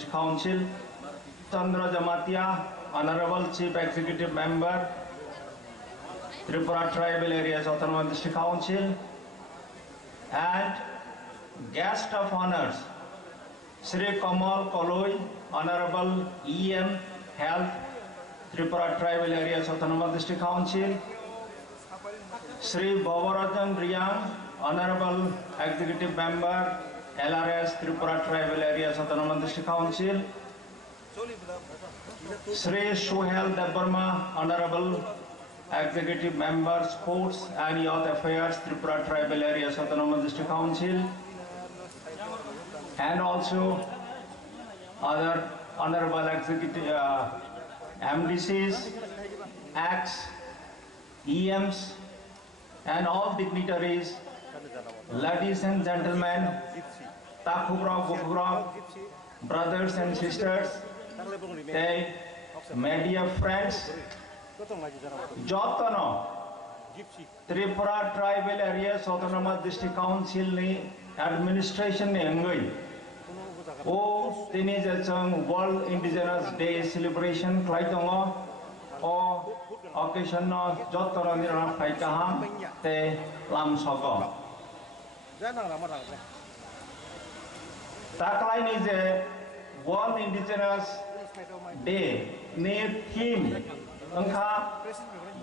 District Council, Chandra Jamatia, Honorable Chief Executive Member, Tripura Tribal Areas Autonomous District Council, and guest of honors, Sri Kamal Koloi, Honorable EM Health, Tripura Tribal Areas Autonomous District Council, Sri Bhavarajan Riyang, Honorable Executive Member, LRS Tripura Tribal Areas Autonomous District Council, Sri Suhel Debarma, Honorable Executive Member, Sports and Youth Affairs, Tripura Tribal Areas Autonomous District Council, and also other Honorable Executive MDCs, ACTs, EMs, and all dignitaries, ladies and gentlemen, Takubra, Gupura, brothers and sisters, media friends, Jotono, Tripura Tribal Areas Autonomous District Council ni administration ni engai. O tini jachang World Indigenous Day celebration klaitongo o occasion no jotono nirana khaikaham te lam sogo. Taklai ni je World Indigenous Day ni theme angka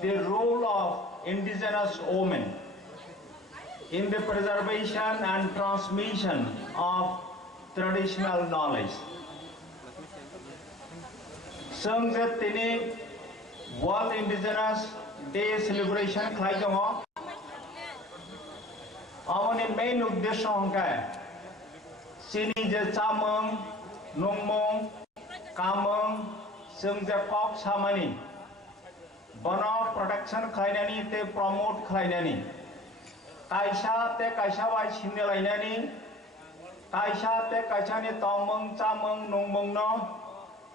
the role of indigenous women in the preservation and transmission of traditional knowledge. Sangjet tini World Indigenous Day celebration khlaijongo. Amoni main uddesho hongka sini je chamang, nongmong, kamang, sangjet kok samani. Bono protection khlainani te promote khlainani. Kaisa te kaisa wai sinelainani. Kaisa te kaisa ni tomong, chamang, nongmong no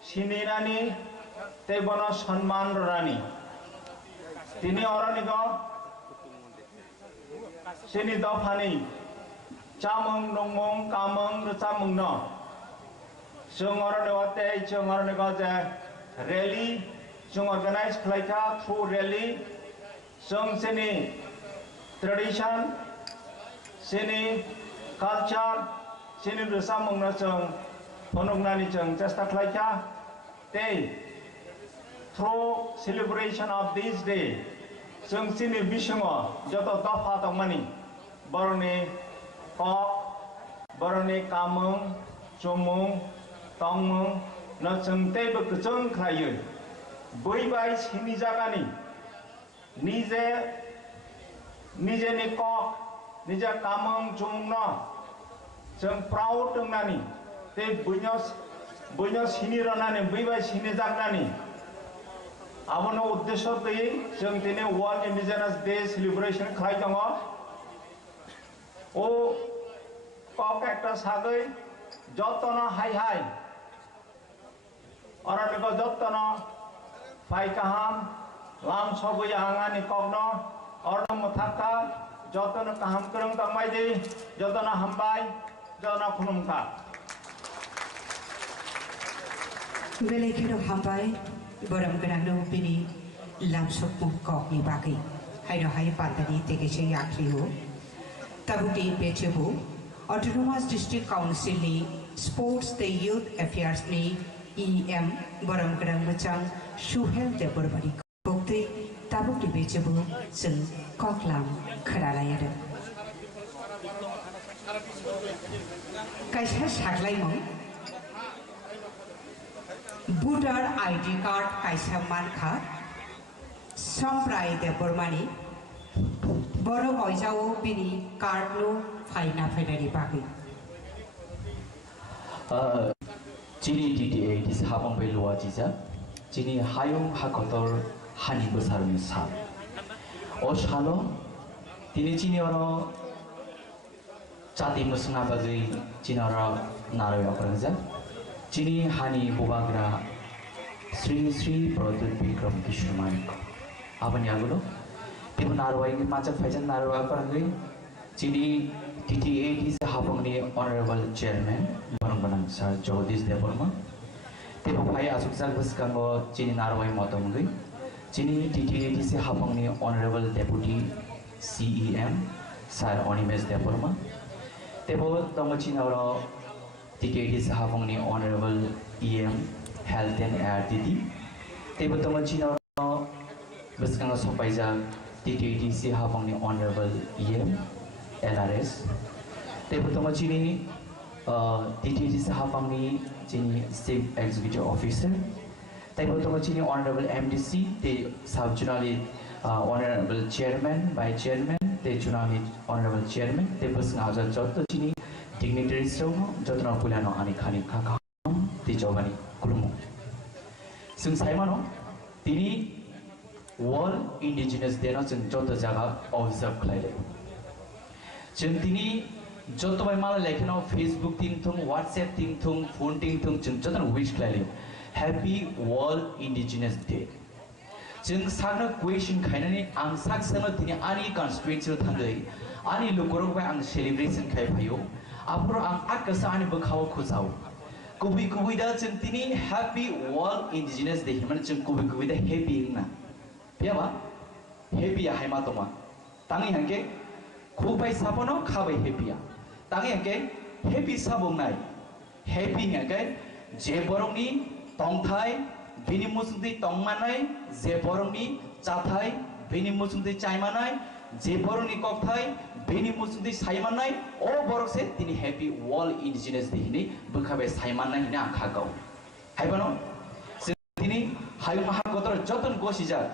sininani te bono sanman rani. Tini orani ko sini dofani chamang, nongmong, kamang, chamang no. Sung orani wate sung orani ko je rally sung organize khlaika through rally sung sini tradition sini culture sini rusamong na sung ponongnani sung chesta khlaika te through celebration of this day sung sini bisongo joto dofa tongmani boroni kok boroni kamong chomong tongmong na sung te bukchung khlayu boi bai sini jagani nije ni kok nije kamong chomong no sung proud nani te bunyos sini ranani boi bai sini jagnani abono uddesho tei sung tini World Indigenous Day celebration khlaitongo o kok ekta sagai jotono hai orani ko jotono Pai kaham, lam sogo yang ni kokno, orang muthaka, jotono kaham kerung tamai di, jotono hambai, jotono kunumka. Belekiro hambai, boram kerana bini lam sogo kok ni bagi. Hai no hai pantani teke se yakriho. Tabuti pechebu, Autonomous District Council ni Sports the Youth Affairs ni EM boram kerana macam Suhel Debarmani Bukti Tabuk di Bejabu Seng Koklam Keralayada Kaisa Saglai Mong Budar ID card Kaisa Manka Somprai Debarmani Boro Oizao Bini Cardno Faina Federi Bagi Jini DDA di Sabang Belua Jiza Jini Hayong Hakotor Hani Besar Nusa Oshalo Tini Jini Oro Jati Musna Bagi Jini Oro Narawi Okrangza Jini Hani Bubagra Sri Produt Bikram Kishmanik Abang Yagulo Tipu Narwa Ingin Macam Fajan Narwa Okrangza Jini TT80 Hapongni Honorable Chairman Barangbanang Sir Jagdish Devarma Tepo Phai Asukjak Bwskango Chini Narwai Motomgui Chini TT80 Hapongni Honorable Deputy CEM Sir Onimesh Devarma Tepo Tongo Chinaro TT80 Hapongni Honorable EM Health and Air Didi Tepo Tongo Chinaro Bwskango Sopaijak TT80 Hapongni Honorable EM LRS Tepo Chini TT80 Hapongni Chini Chief Executive Officer Tepo Chini Honorable MDC Te Sub Junali Honorable Chairman by Chairman Te Junali Honorable Chairman Tepo Sngaja Joto Chini Dignitaries Jotno Pulano Ani Khani Khakam Te Jogani Kulumu Sung Saimano Tini World Indigenous Day no Chung Joto Jaga observe Klaile Chung Tini Joto by Mala Lekino Facebook Ting Tung WhatsApp Ting Tung Phone Ting Tung Chung Jotan wish Klaile Happy World Indigenous Day Chung Sagna question Kainani Ang Saksana Tini Ani constituency Tangai Ani Lukoro by Ang celebration Kai Payo Apro Ang Akasa Ani Bakawa Kusau Kubi Kubida Chung Tini Happy World Indigenous Day Himan Chung Kubi Kubida Happy Na Piaba happy ya haimatoma tangi hangke kubai sapono khabai happy ya tangi hangke happy sabong nai happy hangke je borongni tongthai bini musungti tongmanai je borongni chathai bini musungti chaimanai je borongni kokthai bini musungti saimanai o borokse tini happy world indigenous day ni bukhabe saimanai hina khagau haibano tini hayu mahakotor joton gosija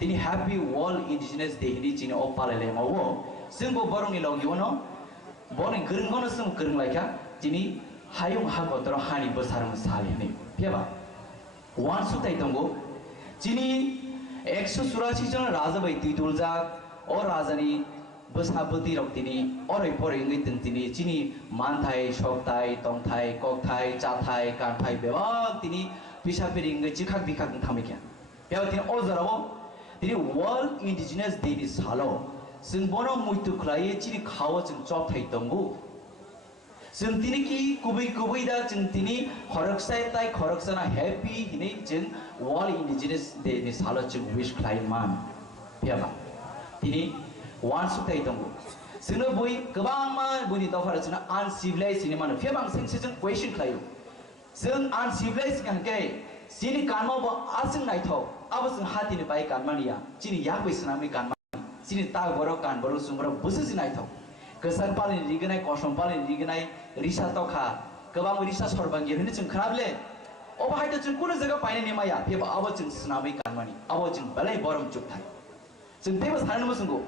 Tini Happy World Indigenous Day ni Chini Opalele Mawo Sungbo Borong Ilogiono Borong Gurungono Sung Gurung Laika Chini Hayung Hakotoro Hani Bosarum Salini Piaba One Sutai Tongo Chini Exo Surasijon Raza by Titulza or Razani Bosabuti Roktini or a pouring it Tini Chini Mantai, Shoktai, Tongtai, Koktai, Chatai, Kantai Beva Tini Pishapiring Chikak Bikak Tamikan Piatin Ozarabo Tini World Indigenous Day is halo. Sun bono muitu klai chini khawa chung chop thai tongu. Sun tini ki kubi da chung tini khoraksai tai khoraksana happy hini chung World Indigenous Day is halo chung wish klai man. Piaba. Tini one su thai tongu. Sunu bui kebang man buni tawhara chuna uncivilized hini man. Piabang sing chung question klai. Sun uncivilized ngake sini kanma bo asing nai thau. Abasung hati ni baik kan mania, cini yak wis nami kan mani, cini tak borok kan borok sumber busu sinai tau, kesan paling digenai kosong paling digenai risa toka, kebang risa sorban gini ceng kerable, oba hai tu ceng kuna jaga paine ni maya, tiap abas ceng sinami kan mani, abas ceng balai borong cuk thai, ceng tebas hari nama sungguh,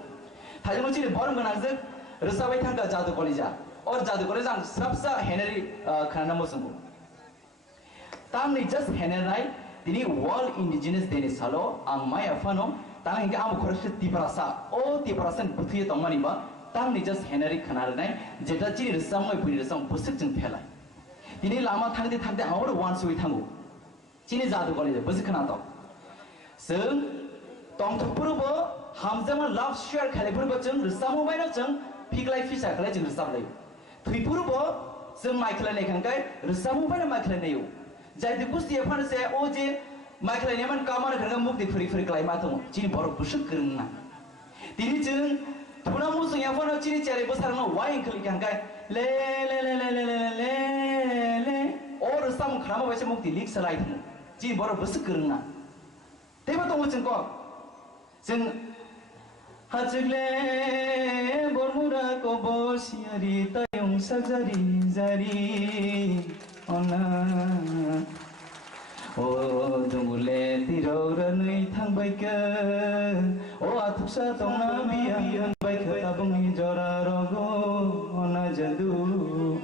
thai nama cini borong kan aja, rasa baik thangka jadu kolija, or jadu kolija ang sabsa Henry kan nama sungguh, tam ni just Henry Tini World Indigenous Day ni salo ang maya fano tang hingga am khorse tiparasa o tiparasan buthi tongmani ba tang ni just Henry khanar nai jeta chini samoi puri sam busuk jeng phelai tini lama thangde awar wan sui thangu chini jadu kole busuk khana to sung tong thpuru bo hamjama love share khale puru bo jeng samu bai na jeng phiklai phisa khale jeng sam lai thipuru bo sung mai khale nei khangkai samu bai na mai khale nei Jadi busti apa nasi? Oh je, macam ni man kamar kerja mukti free kelai matu, cini baru busuk kerana. Tini ceng, thuna musuh yang apa cini cari besar na wine kali kan kai, le, or sam kerana macam mukti lik selai tu, cini baru busuk kerana. Tapi tu macam kau, ceng, hajle bormura ko bosiari tayong sajari. Ona, oh dungule tirora nui thang baik, oh atuksa tongna bian baik tabung jora rogo ona jadu,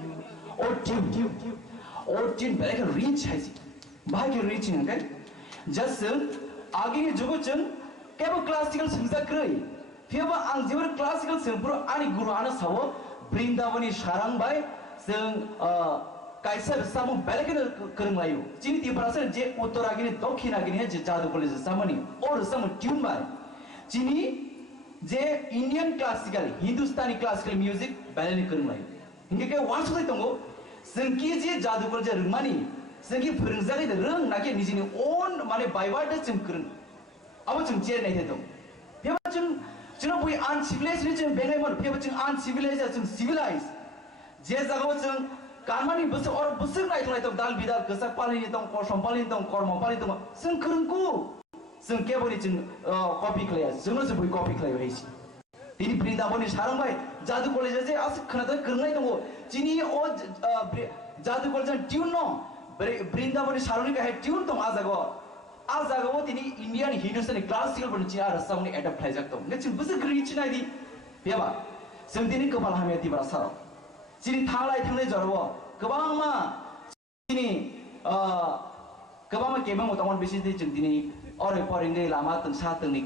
oh tin baik reach hai si, baik reach ni kan, just आगे के जुगो चंग केवल classical संगीत करें, फिर वो अंग्रेजी classical संगीत आनी गुरु आना सावो बृंदावनी शारंग बाय संग काइसर सामु बेलके करम लायो चिनी ती परसन जे उत्तरागिनी दक्षिणागिनी जे जादू कॉलेज सामनी और सम ट्यून बाय चिनी जे इंडियन क्लासिकल हिंदुस्तानी क्लासिकल म्यूजिक बैलेंस करने लायक इनके क्या वांसो देते होंगे संकी जे जादूगर जे रंगमानी संकी फरंजाली दे रंग नाके निजिनी ओन माने बायवार्ड जों करन अब जों चेर नहीं देते बेबा जों बय अनसिविलाइज जों बेनाय मन बेबा जों अनसिविलाइज जों सिविलाइज जे जागाव जों कामानि बोसो और बोसो नायथलाय दं दाल बिदाल गोसा पालिनि दं करसम पालिनि दं कर्म पालिनि दं जों करंगु जों केबोलि जों कपि खालाया जोंनो जों बय कपि खालाय हैसि दिनि बृंदावननि सारंबाय जादु कलेज जे आस खोनादों करनाय दङ दिनि ओ जादु कलेज ट्यून न बृंदावननि सारंनि गाहे ट्यून दं आ जागाव दिनि इंडियन हिंदुस्तानी क्लासिकल बनि चिया रसावनि एडाप्ट खालायजाक दं ने जों बोसो ग्रि चिनायदि बेबा जों दिनि गोबाल हामिया दिबरा सार दिनि थांनाय जरब गोबां मा दिनि गोबां केबा मतावन बेसि जों दिनि अरे परिंगे लामा तंसा तंनि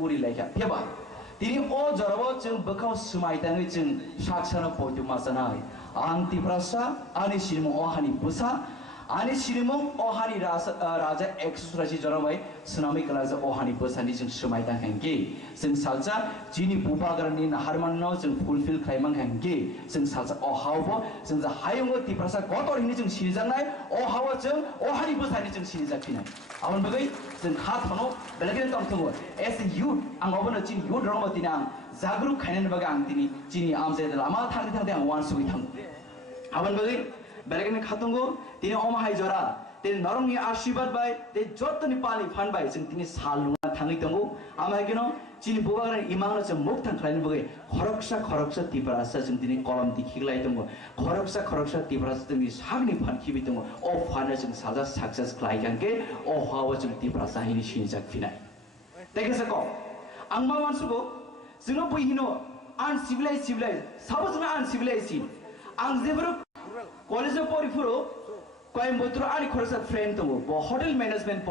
उरि लायखा बेबा दिनि ओ जरब जों बखाव सुमायदाङै जों साक्षाना पयदुमा जानाय आं तिब्रासा आनि सिरिमु अहानि बुसा आनि सिरिमु अहानि राजा एक्सुरासि जरबाय सुनामी कलाजा अहानि बुसानि जों सुमायदां हेंगे जों सालजा जिनि बुबागरनि नाहारमाननो जों फुलफिल खायमां हेंगे जों सालजा अहावबो जों जा हायंगो तिब्रासा गतरनि जों सिरिजानाय अहाव जों अहानि बुसानि जों सिरिजाफिनाय आवन बगै जों खाथनो बेलेगेन तंथंगो एस युथ आं अबनो चिन युथ रंबो दिना आं जागरुक खायनानि बगै आं दिनि चिनि आमजे लामा थांदे आं वान सुइ थां आवन बगै बेलेगेन खातंगो दिनि अमाहाय जरा दिनि नरंनि आशीर्वाद बाय दे जतनि पालि फानबाय जों दिनि सालुना थाङै दंगो आमाहायगिनो चिनि बुबागरनि इमांनो जों मुख थांखायनि बगै खरकसा तिब्रासा जों दिनि कलम दिखिलाय दंगो खरकसा तिब्रासा जोंनि सागनि फानखिबि दंगो अ फानो जों साजा सक्सेस खालायगांगे अ हाव जों तिब्रासा हिनि सिनजाक फिनाय देखेसे को आं मा मानसुगो जोंनो बहिनो अनसिविलाइज साबो जों अनसिविलाइज आं जेबो कलेज परिफुरो कोयम्बटूर आनि खरसा फ्रेंड दङ होटेल मैनेजमेंट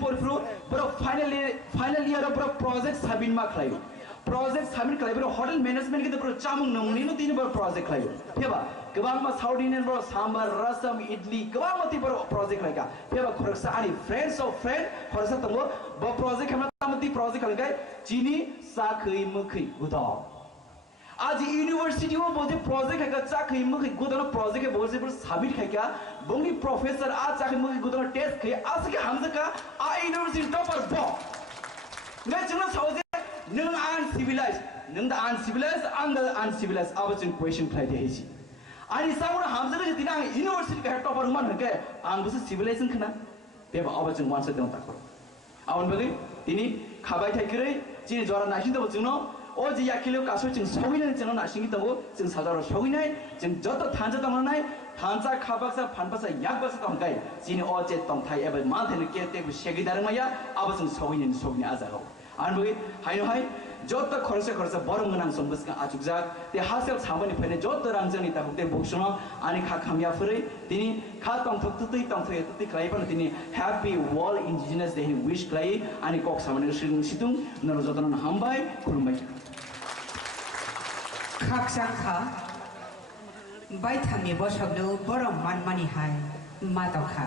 परिफुरो बरो फाइनल इयर बरो प्रोजेक्ट साबिन मा खालायो प्रोजेक्ट साबिन खालायो बरो होटेल मैनेजमेंट के बरो चामुं नंनिनो दिनि बरो प्रोजेक्ट खालायो फेबा गोबां मा साउथ इंडियन बरो सांबार रसम इडली गोबां मति बरो प्रोजेक्ट खालायगा फेबा खरसा आनि फ्रेंड्स ऑफ फ्रेंड खरसा दङ बो प्रोजेक्ट खालामना तामति प्रोजेक्ट खालायगा जिनि साखै मखै गुदा आज यूनिवर्सिटी में बोझे प्रोजेक्ट है क्या चाक हिम्मत गुदना प्रोजेक्ट है बोझे पर साबित है क्या बंगी प्रोफेसर आज चाक हिम्मत गुदना टेस्ट है आज के हम का आ यूनिवर्सिटी टॉपर बो मैं चुना साउज़े नंग अनसिविलाइज अब चुन क्वेश्चन खाई दे हिसी आनी साउंड हम जगह जितना यूनिवर्सिटी का टॉपर मान है क्या आंग बस सिविलाइजेशन खना बेब अब चुन वन से दें ताकरो आवन बगे इनी खाबाई थाई करे चीन जोरा नाशिन तो चुनो ओ जे याकिलो कासो जों सौहैनाय जों नासिंगि दंगो जों सादार सौहैनाय जों जत थांजा दंनाय थांजा खाबासा फानबासा याकबासा दंगाय जिनि ओ जे दंथाय एबा माथेनो केते सेगिदार माया अब जों सौहैनाय आजागाव आनबो हाय जत खरसे बरम गोनां समबसका आजुगजाक ते हासेल साबनि फैने जत रांजनि ताबुते बक्सनो आनि खा खामियाफोरै दिनि खा तंथै खालायबानो दिनि happy world indigenous day wish खालाय आनि कक सामने सिदुं नरो जतन हामबाय खुलुमबाय खाकसाखा बायथामि बसगनो बरम मानमानि हाय मातखा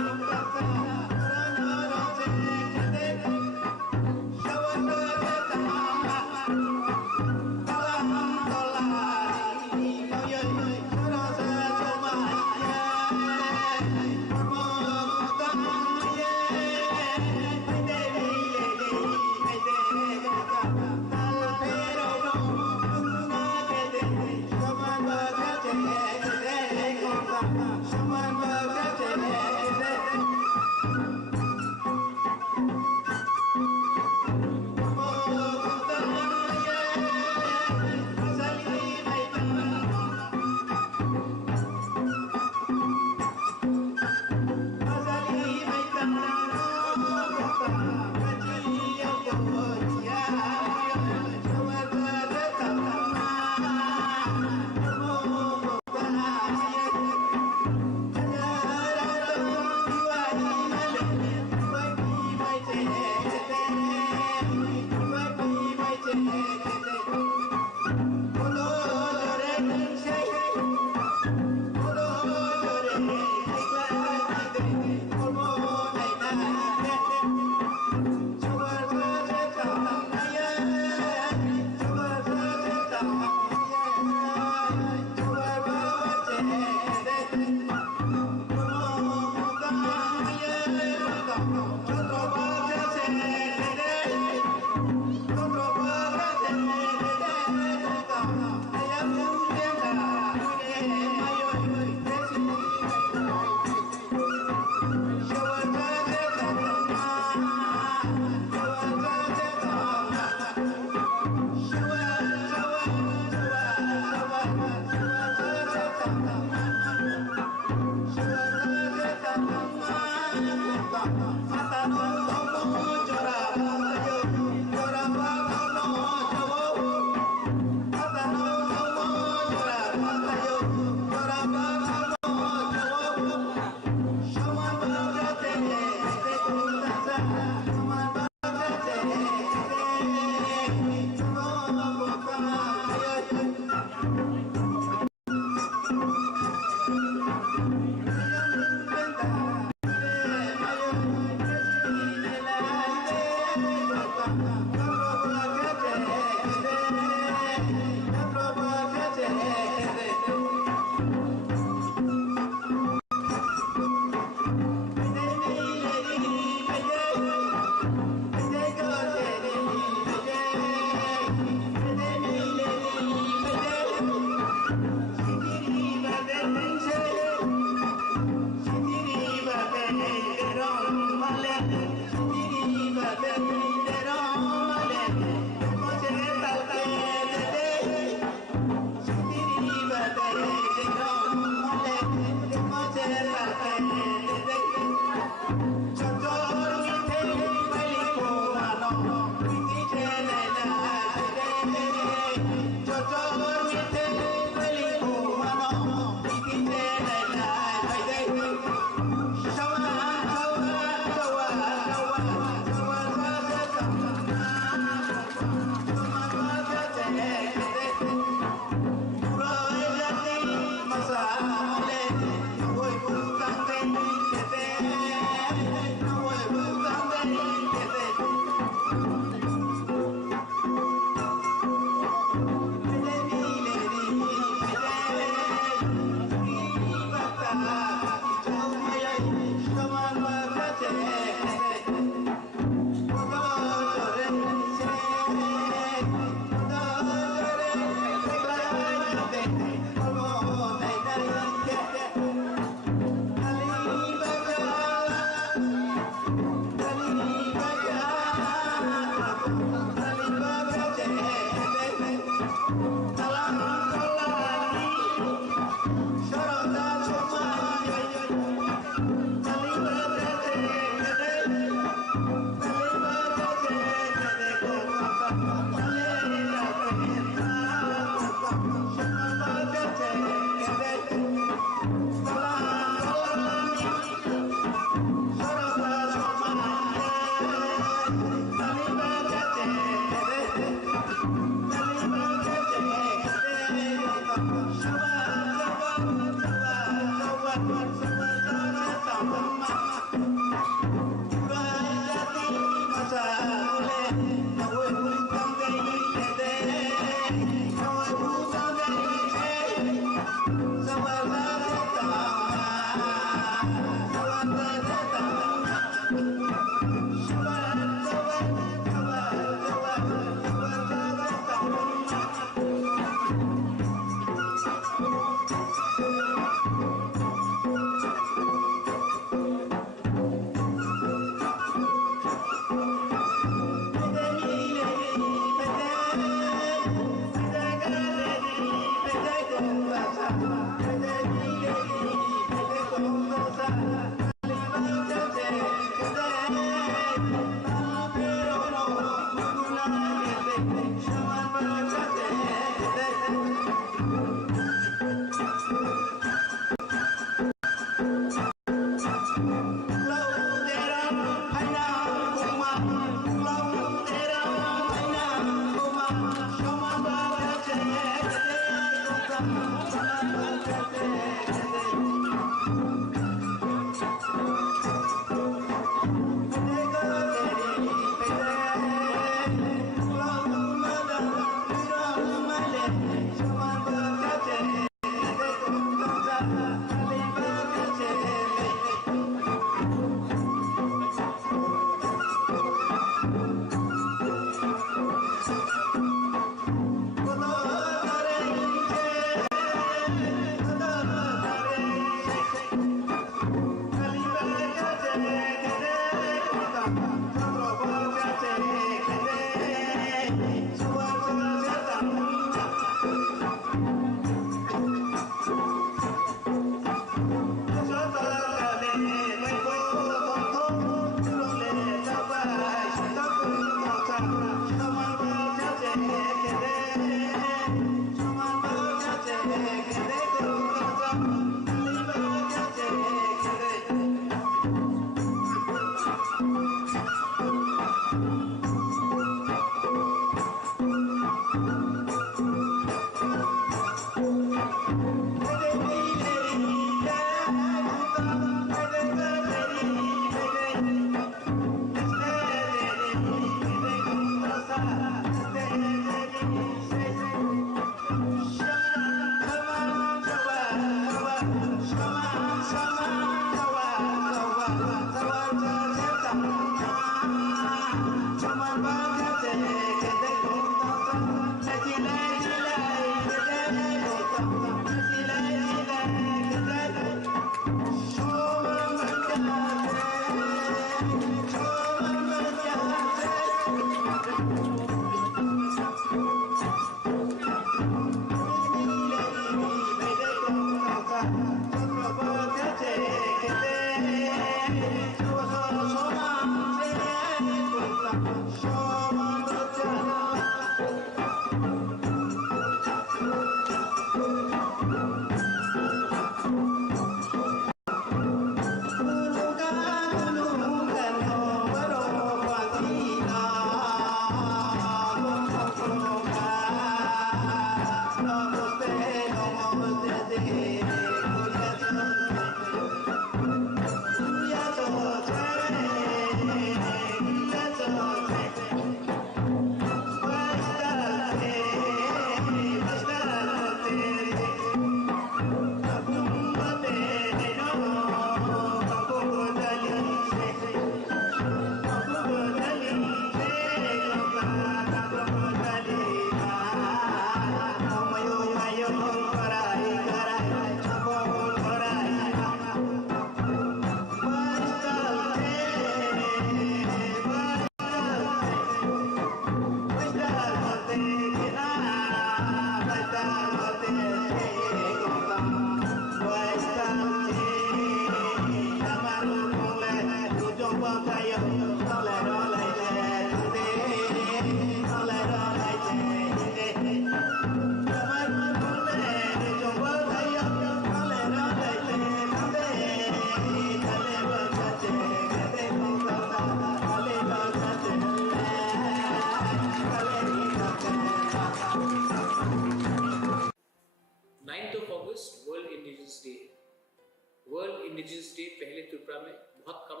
वर्ल्ड इंडिजिनस डे पहले त्रिपुरा में बहुत कम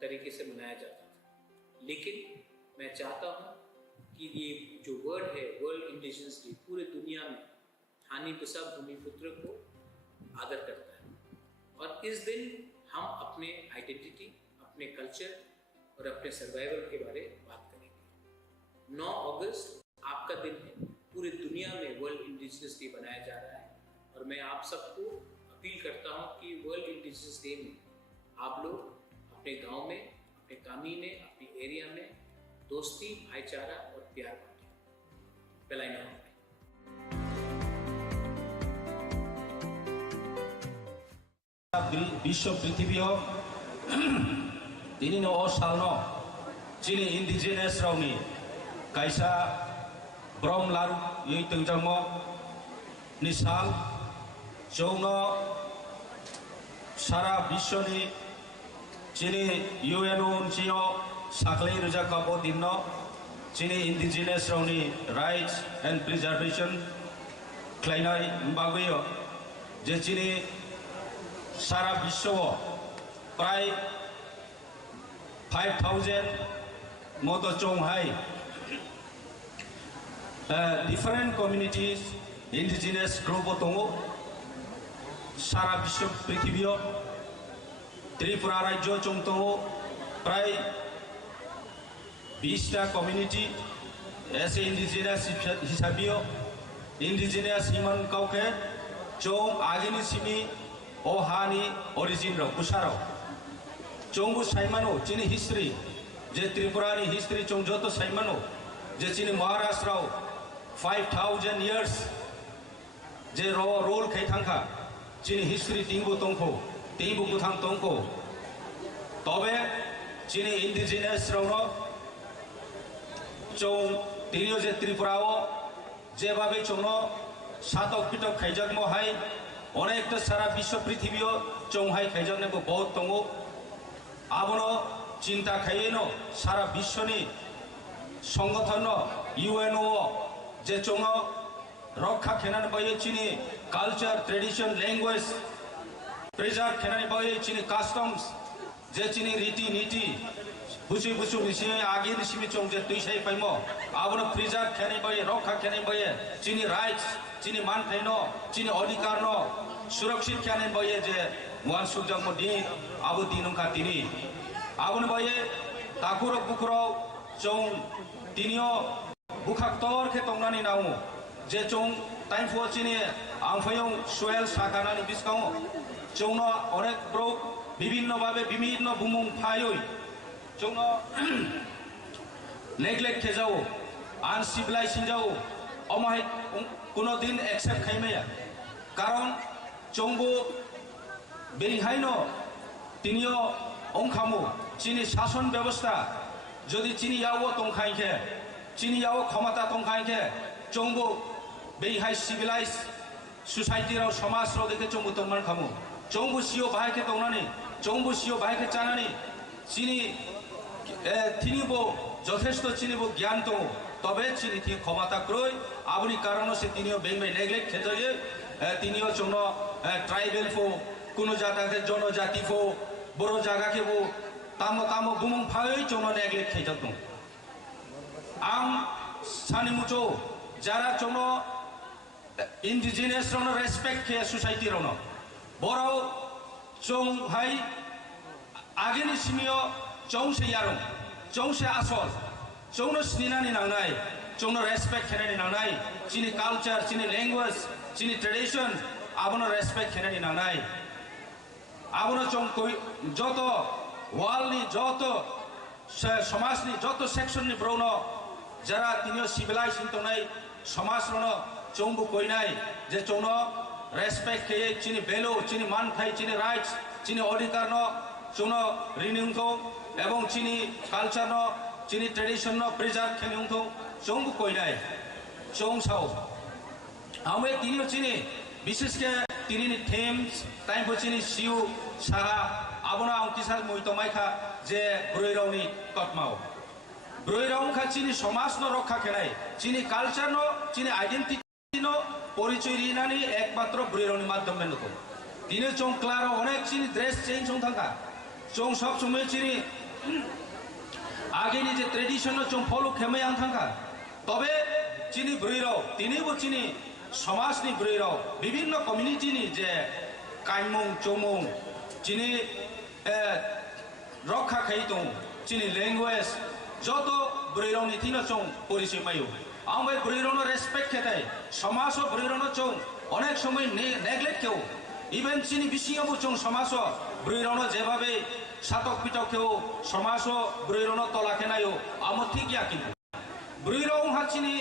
तरीके से मनाया जाता था, लेकिन मैं चाहता हूँ कि ये जो वर्ड है वर्ल्ड इंडिजिनस डे पूरे दुनिया में हानि पिसा भूमिपुत्र को आदर करता है। और इस दिन हम अपने आइडेंटिटी, अपने कल्चर और अपने सर्वाइवल के बारे में बात करेंगे। 9 अगस्त आपका दिन है, पूरी दुनिया में वर्ल्ड इंडिजिनस डे मनाया जा रहा है और मैं आप सबको अपील करता हूँ कि वर्ल्ड इंडिजिनस डे में आप लोग अपने गांव में, अपने कामी में, अपने एरिया में दोस्ती, भाईचारा और प्यार बांटें। बेलाई ना विश्व पृथ्वी दिनै सालनो चिनी इन्डिजिनियस रावनि कायसा ब्रह्म लारु यई तंजामो नि साल जौनो सारा विश्वनि चिनी यूएनओ उनचियो साख्लै रोजा काबो दिनो चिनी इन्डिजिनियस रावनि राइट्स एंड प्रिजार्वेशन खालायनाय बागैयो जे चिनी सारा विश्व प्राय 5,000 मोदो चौहाय डिफरेंट कम्युनिटीज इंडिजिनियस ग्रुप दङ सारा विश्व पृथ्वी त्रिपुरा राज्य चौं दङ प्राय 20टा कम्युनिटी ऐसे इंडिजिनियस हिसाबै इंडिजिनियस हिमन काउके चौं आगेनि सिमी ओ हानि ओरिजिन रो कुसारो चौंगु साइमानो चिनी हिस्ट्री जे त्रिपुरानि हिस्ट्री चौं जतो साइमानो जे चिनी महाराष्ट्र 5,000 years जे रोल खैथांखा चिनी हिस्ट्री तिंगु तंखो तिंगु कुथां तंखो तबे चिनी इंडिजिनियस रोनो चौं तिनियो जे त्रिपुराओ जे बाबे चौनो सातक पिटक खैजगमो हाय अनेक सारा विश्व पृथ्वी चौहाय खाइजने बहुत दङ आबनो चिंता खाइनो सारा विश्वनि संगठन यूएनओ जे चौङ रक्षा खेनानै बायो चिनी कल्चर ट्रेडिशन लैंग्वेज प्रिजर्व खेनानै बायो चिनी कस्टम्स जे चिनी रीति नीति बुसु बुसु निसिमे आगे निसिमे चौं जे तुइसाइ पाइमो आबनो प्रिजर्व खेनानै बायो रक्षा खेनानै बायो चिनी राइट्स चिनी मानथाइनो चिनी अधिकारनो सुरक्षित खेनानै बायो जे मुवान सुखजमो दि आबो दिनुखा तिनी आबनो बायो ताकुरो बुकुरो चौं तिनियो बुखाक्तर खे तंनानि नाउ जे चौं टाइम फो चिनी आंफायं सोयल साखानानि बिस्काउ चौनो अनेक ब्रो विभिन्न भावे विभिन्न बुमुं फायै चौनो नेग्लेक्ट खेजाओ आनसिविलाइज जाओ अमाय कोनो दिन एक्सेप्ट खाइमेया कारण चौंबो बेहायनो तिनियो अंखामो चिनी शासन व्यवस्था जदि चिनी यावो तंखाइखे चिनी यावो क्षमता तंखाइखे चौंबो बेहाय सिविलाइज सोसाइटी राव समाज राव देखे चौंबो तंमान खामो चौंबो सियो बाहायखे तंनानि चौंबो सियो बाहायखे चानानि चिनी तिनिबो যথেষ্ট চিনিব জ্ঞান তো তবে চিনি থি ক্ষমতা ক্রয় আপনি কারণ সে তিনিও বেঙ্গবে নেগলেক্ট খেয়ে তিনিও চৌন ট্রাইবেল ফো কোনো জায়গাকে জনজাতি ফো বড় জায়গাকে বো তামো তামো গুমং ফাই চৌন নেগলেক্ট খেয়ে দং আং সানি মুচো যারা চৌন ইন্ডিজিনিয়াস রন রেসপেক্ট খেয়ে সোসাইটি রন বড় চৌ ভাই আগেনি সিমিও চৌসে ইয়ারং चौसे आसल चौनो स्निनानि नांनाय चौनो रेसपेक्ट खेनानि नांनाय चिनी कल्चर चिनी लैंग्वेज चिनी ट्रेडिशन आबनो रेसपेक्ट खेनानि नांनाय आबनो चौं कोई जतो वालनि जतो समाजनि जतो सेक्शननि ब्रौनो जरा तिनियो सिविलाइज तंनाय समाज रनो चौंबो कोइनाय जे चौनो रेसपेक्ट खेये चिनी भेलु चिनी मानथाय चिनी राइट्स चिनी अधिकार नो चौनो रिनिंगखौ एवं चिनी कल्चर नो चिनी ट्रेडिशन नो प्रिजर्व खेनिंग तो चौंबो कोइनाय चौं साव हमें तिनियो चिनी विशेष के तिनी थेम्स टाइम को चिनी सिउ साहा आबना अंकिसार मोइतो माइखा जे ब्रयरावनि कटमाव ब्रयराव खा चिनी समाज नो रक्षा खेनाय चिनी कल्चर नो चिनी आइडेंटिटी नो परिचय रिनानि एकमात्र ब्रयरावनि माध्यम मेन तो তিনি চং ক্লারো অনেক চিনি ড্রেস চেঞ্জ চং থাকা চং সব সময় চিনি আগেনি যে ট্রেডিশন চং ফলো খেমে আং থাকা তবে চিনি ব্রুইরাও তিনিও চিনি সমাজনি ব্রুইরাও বিভিন্ন কমিউনিটিনি যে কাইমং চমং চিনি রক্ষা খাই দं চিনি ল্যাঙ্গুয়েজ যত ব্রুইরাওনি তিনো চং পরিচয় মায়ো আং बै ব্রুইরাওনো রেসপেক্ট খেতাই সমাজও ব্রুইরাওনো চং অনেক সময় নেগলেক্ট কেউ ইভেন চিনি বিসিংবো চং সমাজও ব্রুইরাওনো যেভাবে সাতক পিটক কেউ সমাজও ব্রুইরাওনো তলা খেনায়ও আমো ঠিক ইয়া কিন্তু ব্রুইরাও হা চিনি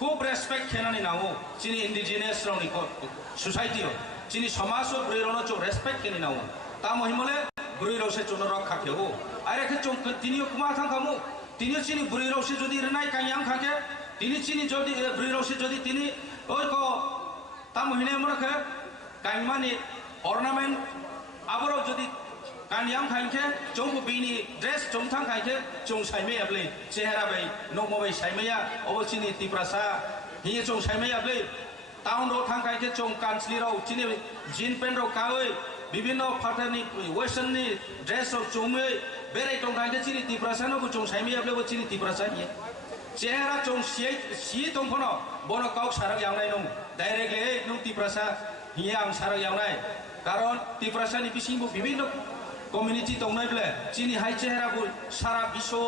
খুব রেসপেক্ট খেনানি নাও চিনি ইন্ডিজিনিয়াস রাউনি সোসাইটিও চিনি সমাজও ব্রুইরাওনো চং রেসপেক্ট খেনি নাও তা মহিমলে ব্রুইরাও সে চং রক্ষা কেউ আর একে চং তিনিও কুমা থাকামু তিনিও চিনি ব্রুইরাও সে যদি রেনাই কাইয়াং থাকে তিনি চিনি যদি ব্রুইরাও সে যদি তিনি ওই ক তা মহিনে মরকে কাইমানি অর্নামেন্ট আবারও যদি কানিয়াম খাইকে চং বিনি ড্রেস চংথাং খাইকে চং সাইমে আবলে চেহারা বাই নমবাই সাইমেয়া অবচিনি তিপ্রাসা হিয়ে চং সাইমে আবলে টাউন रो थां खाइके चं कान्सली रो चिनि जिन पेन रो कावे বিভিন্ন ফাটানি ওয়েস্টার্ননি ড্রেস रो चंमे बेराय टं खाइके चिनि तिप्रासा नो चं साइमे आबले चिनि तिप्रासा हिए চেহারা চং সি দंफनो বনো কাউ সারা यावनाय नं डाइरेक्टली नो तिप्रासा हिए आं सारा यावनाय कारण तिप्रासानि बिसिंबो বিভিন্ন कम्युनिटी दंनायब्ले चिनि हाय चेहरा बो सारा विश्व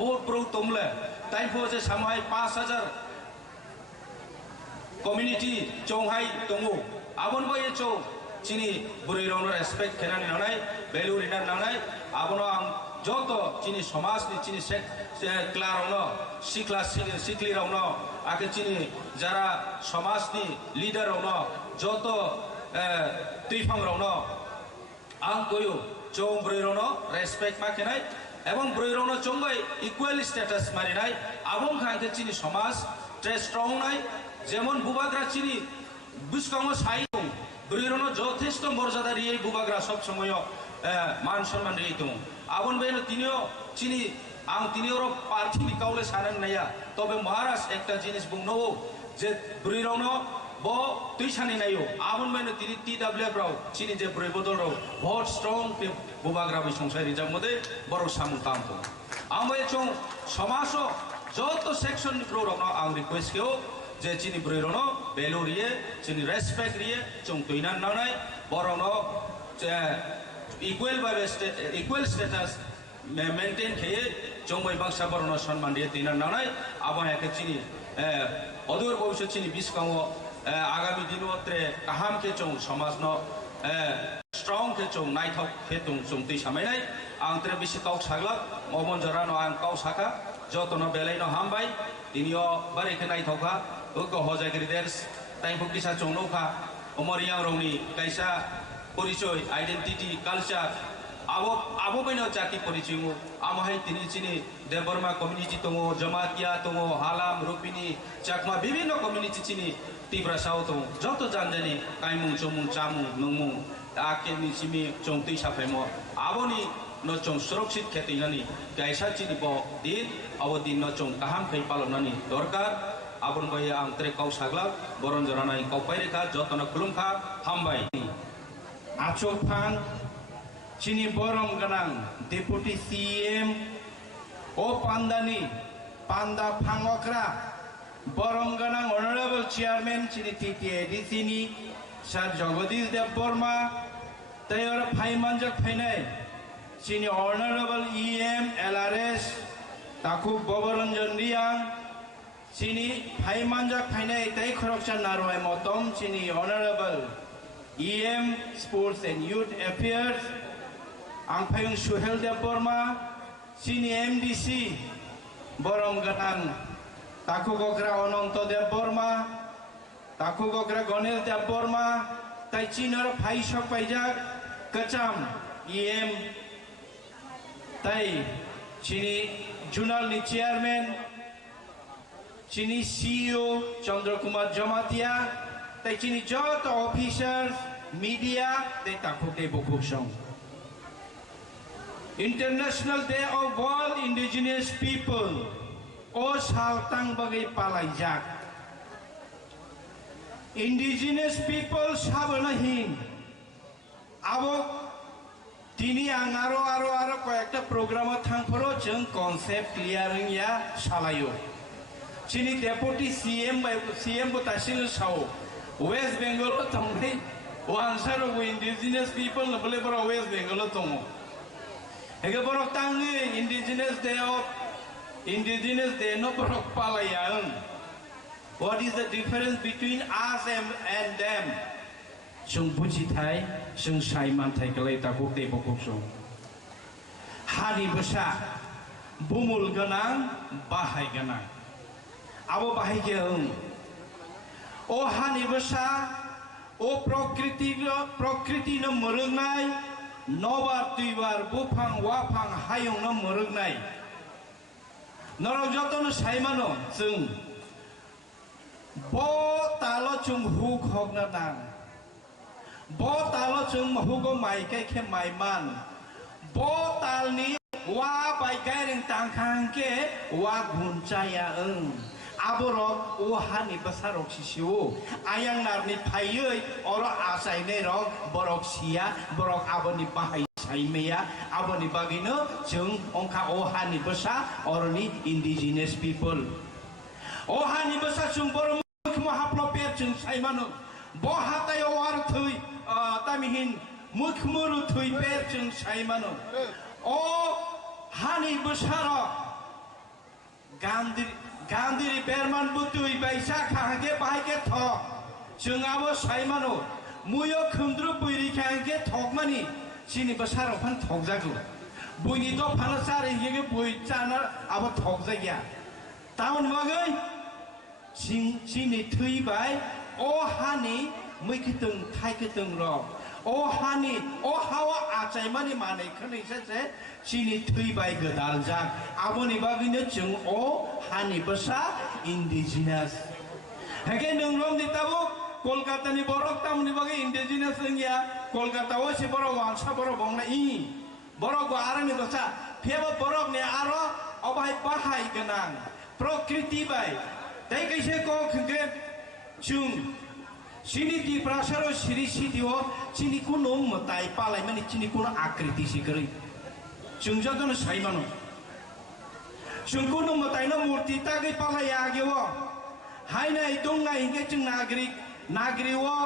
बहुत ब्रो दंले ताइफो जे सामाय 5000 कम्युनिटी चौहाय दंगो आबन बाये चौ चिनि बुरैरावनो रेसपेक्ट खेनानि नानाय भ्यालु रिनार नानाय आबनो आं जत चिनि समाजनि चिनि क्लारावनो सिक्लिरावनो आके चिनि जारा समाजनि लिडारावनो जत तुइफांरावनो आं गयो चौ ब्रैरावनो रेसपेक्ट माखेनाय एवं ब्रैरावनो चंबाय इक्वल स्टेटास मारिनाय आबन खांके चिनि समाज ट्रेस स्ट्रंगनाय যেমন বুবাগ্রা চিনি বুসকামো সাই দं ব্রুইরাওনো যথেষ্ট মর্যাদা দিয়ে বুবাগ্রা সব সময় মান সম্মান দিয়ে দं আবন বেনো তিনিও চিনি আং তিনিওর পার্থিনি কাউলে সানান নাইয়া তবে মহারাজ একটা জিনিস বুংনো যে ব্রুইরাওনো ব তুইসানি নাইও আবন বেনো তিনি টিডব্লিউএফ রাও চিনি যে ব্রুই বদল রাও বহুত স্ট্রং বুবাগ্রা বি সংসারি যার মধ্যে বড় সামু কাম তো আমি চং সমাজও যত সেকশন ব্রো রাও আং রিকোয়েস্ট কেও যে চিনি ব্রুইরাওনো ভ্যালু রিয়ে চিনি রেসপেক্ট রিয়ে চং তুইনান নানাय বরনো ইকুয়াল স্ট্যাটাস মেইনটেইন খেয়ে চংবাই বাংসা বরনো সম্মান দিয়ে তুইনান নানাय আবো একে চিনি অদূর ভবিষ্যৎ চিনি বিসকামো আগামী দিনত্রে কাহাম কে চং সমাজনো স্ট্রং কে চং নাইথাক কে চং তুই সামাইনাय आंत्रे बिसि काउ साग्ला मबन जरानो आं काउ साका जतनो बेलायनो हामबाय तिनियो बारेखे नायथावखा ओको हजागिरि देर्स टाइमखौ किसा चंनौखा अमरियां रौनि कायसा परिचय आइडेंटिटी कालचार आबो बैनो जाति परिचय मु आमहाय तिनि चिनि देबरमा कम्युनिटी दंगो जमातिया दंगो हालाम रुपिनी चाकमा विभिन्न कम्युनिटी चिनि तिब्रासाव दं जत जानजानि काइमुं चमुं चामुं नमुं आके निसिमि चंतै साफायमो आबोनि न चं सुरक्षित खेतैनानि गायसा चिनि ब दिन अब दिन न चं गाहाम खै पालनानि दरकार आबन बाय आं त्रे काउ साग्ला बरन जरानाय काउ पाइरेखा जतन खुलुमखा हामबाय आचोफां चिनि बरम गनां डेपुटी सीएम ओ पान्दानि पान्दा फांगकरा बरम गनां ऑनरेबल चेयरमैन चिनि टीटीएडीसी नि सर जगदीश देव बर्मा तयर फाइमानजक फाइनाय चिनि ऑनरेबल ईएम एलआरएस ताकु बबरंजन रियां चिनि फाइमानजक फाइनाय तै खरकसा नारवाय मतम चिनि honourable EM sports and youth affairs आंफायं सुहेल देव बर्मा चिनि एमडीसी बरम गनां ताकु गग्रा अनंत देव बर्मा ताकु गग्रा गणेश देव बर्मा तै चिनर फाइसक पाइजाक कचाम ईएम तै चिनि जुनाल नि चेयरमैन चिनि सीईओ चंद्र कुमार जमातिया तै चिनि जत ऑफिसर्स मीडिया तै ताकु ते बकुसं international day of all indigenous people ओ सालतांग बगै पालाइजाक इंडिजिनियस पीपल साबना हिन abo tini ang aro kayakta program thangporo jeng konsep clearing ya salayo chini deputy CM bo tasil sao West Bengal tongai wansar of indigenous people na bole boro West Bengal tongo ege boro tangi indigenous day no boro palayang. What is the difference between us and them? Sung buji thai, sung saiman thai kalai takuk de bokuk sung. Hari besa, bumul ganang, bahai ganang. Abo bahai keung. O hani besa, o prokriti no murugnai, nobar tuibar bupang wapang hayung no murugnai. Norok joto no saimano, sung. Bo talo chung huk hok na dang. Bo talo chung mahugo mai kai ke mai man. Bo tal ni wa bai gai ring tang khang ke wa gun chaya Aborok o hani basarok sisiu. Ayang nar ni phayoi oro asai ne rok borok sia borok aboni bahai sai meya aboni bagino chung ongka o hani basa oro ni indigenous people. O hani basa chung borok Mahaplo percung saimano bohatai war thui tamihin mukhmuru thui percung saimano o hani busara gandiri berman butui baisa khangke bahike thok chungabo saimano muyo khumdru puiri khangke thokmani chini busara phan thokjagu buini to phanasar hige bui chana abo thokjagya taun magai Sini thui bai o hani muikitung thai kitung ro o hani o hawa achai mani mane khani se sini thui bai gadal jak aboni bagine chung o hani basa indigenous hage nungrom ditabu Kolkata ni borok tam ni bagi indigenous ngya Kolkata o si borok wansa borok bongna I borok go arani basa pheba borok ne aro obai bahai ganang prokriti bai Dai kaise ko khenge chung sini di prasaro siri sidio sini kuno matai palai mani sini kuno akriti sikari chung jadon saimano chung kuno matai no murti tagai palai agewo haina idong na inge chung nagri wo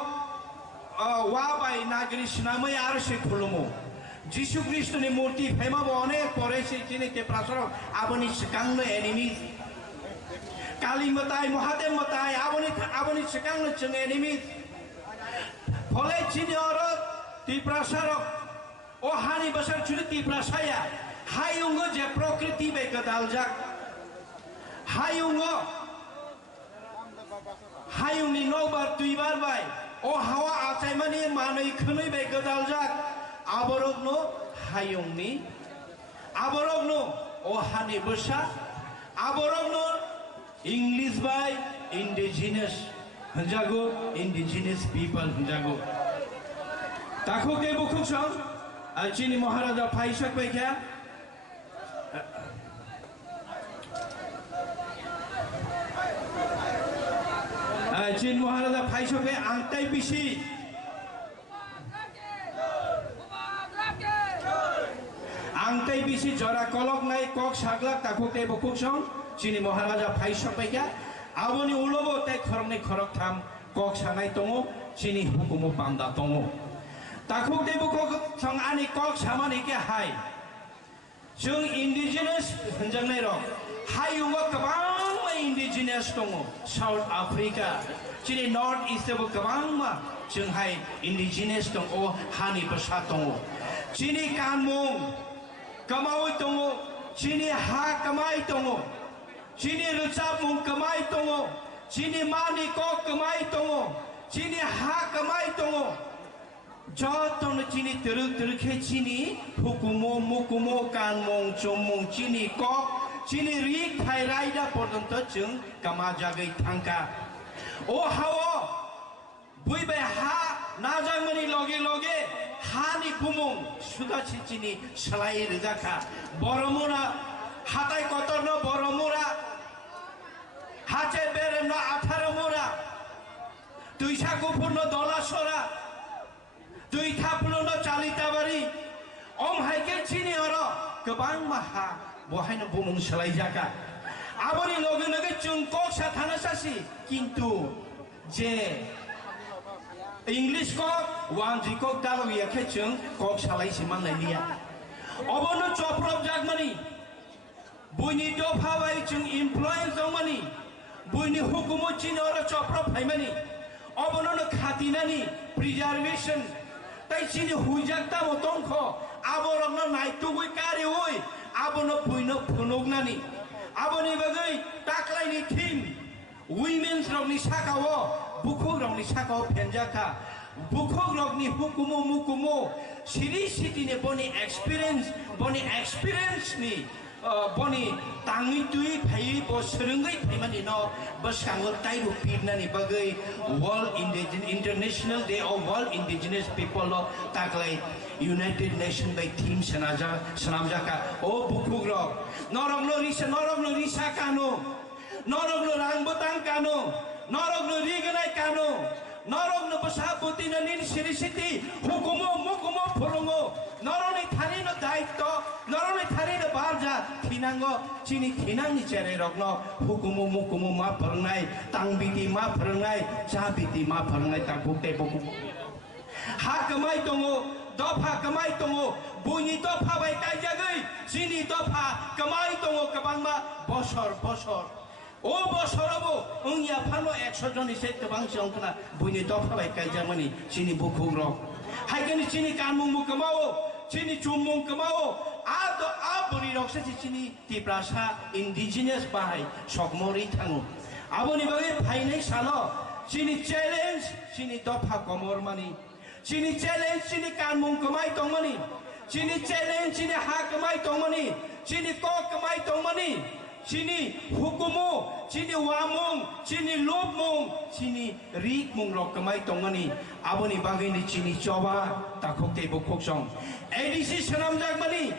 wa bai nagri snamai arse khulumo Jisu Kristo ni murti phema bone pore sini te prasaro aboni sekang no enemies Kali matai Muhammad matai aboni sekang no chung enemy phole chini orot ti prasarok o hani basar churi ti prasaya hayungo je prokriti be kadaljak hayungi nobar tuibar bai o hawa achai mani manai khunui be kadaljak aborogno hayungni aborogno o hani basa aborogno English by indigenous Hanjago indigenous people Hanjago Tako ke bukuk song Chini Maharaja Paisak baikya Chini Maharaja Paisak ke angtai bisi angtai bisi jora kolok nai kok saglak tako ke bukuk song Chini Maharaja Paisak baikya Aboni ulobo tai khorok tham kok sanai tongo chini hukumo panda tongo takuk debu kok sang ani kok samani ke hai chung indigenous hanjang nai ro hai ungo kabang ma indigenous tongo South Africa chini North East bo kabang ma chung hai indigenous tongo hani basa tongo chini kanmong kamau tongo chini ha kamai tongo Chini rucap mung kamai tongo, chini mani kok kamai tongo, chini ha kamai tongo. Joton chini teruk he chini hukumo mukumo kan mong chomong chini kok, chini rik thai raida portonto chung kama jagai thangka. O hawo, bui be ha najang mani loge ha ni kumong sudah chini selai rezaka. Boromona hatai kotor no boromura hace berem no 18 mura tuisa gupur no 10 sora दुई थापुलोनो चालिताबारी ओम हाइके चिनी अरो गोबां माहा बहायनो बुमुं सोलायजागा आबोनि लगे लगे जों कक्सा थाना सासि किन्तु जे English को वान जिको दालो याखे जों कक सालायसि माननायलिया अबनो चप्रब जागमानि बुइनि दफाबाय जों इनफ्लुएन्स दंमानि बुइनि हुकुमो चिनो अरो चप्रब फाइमानि अबनो खातिनानि प्रिजार्वेशन ताई चिनि हुइजाक्ता मतंखो आबोरनो नाइटुगुइ कारिउइ आबोनो बुइनो फुनुगनानि आबोनि बागै टाक्लाइनि team women's rogni sakawo bukhok rogni sakawo penjaka bukhok rogni hukumo mukumo siri siti ne boni experience ni boni tangi tui phai bo srungai phaimani no basangol tairu pirnani bagai world international day of world indigenous people lo taklai united nation by team sanamjaka o bukhok rog norogno risa kano Norogno rang botang kano, norogno riganai kano, norogno pasapoti na nin sirisiti, hukumo mukumo pulungo, noroni thani no daito, noroni thani no barja, thinango, chini thinangi chere rogno, hukumo mukumo ma pernai, tangbiti ma pernai, cabiti ma pernai takukte buku. Hakamai tongo, dopa kamai tongo, bunyi dopa bai kaijagai, sini dopa kamai tongo kabangma, bosor. O bosorobo ungya phano 100 jon ise tobang songkna buini dophabai kaijamani chini bukhugro haikani chini kanmung mukamao chini chumung kamao ado abori rokse chini tiprasa indigenous bai sokmori thangu aboni bage phainai salo chini challenge chini dopha komormani chini challenge chini kanmung kamai tongmani chini challenge chini ha kamai tongmani chini ko kamai tongmani Sini hukumu, sini wamung, sini lubmung, sini rikmung rok kamai tongani. Aboni bagini sini coba takok te bokok song. Edisi senam jagmani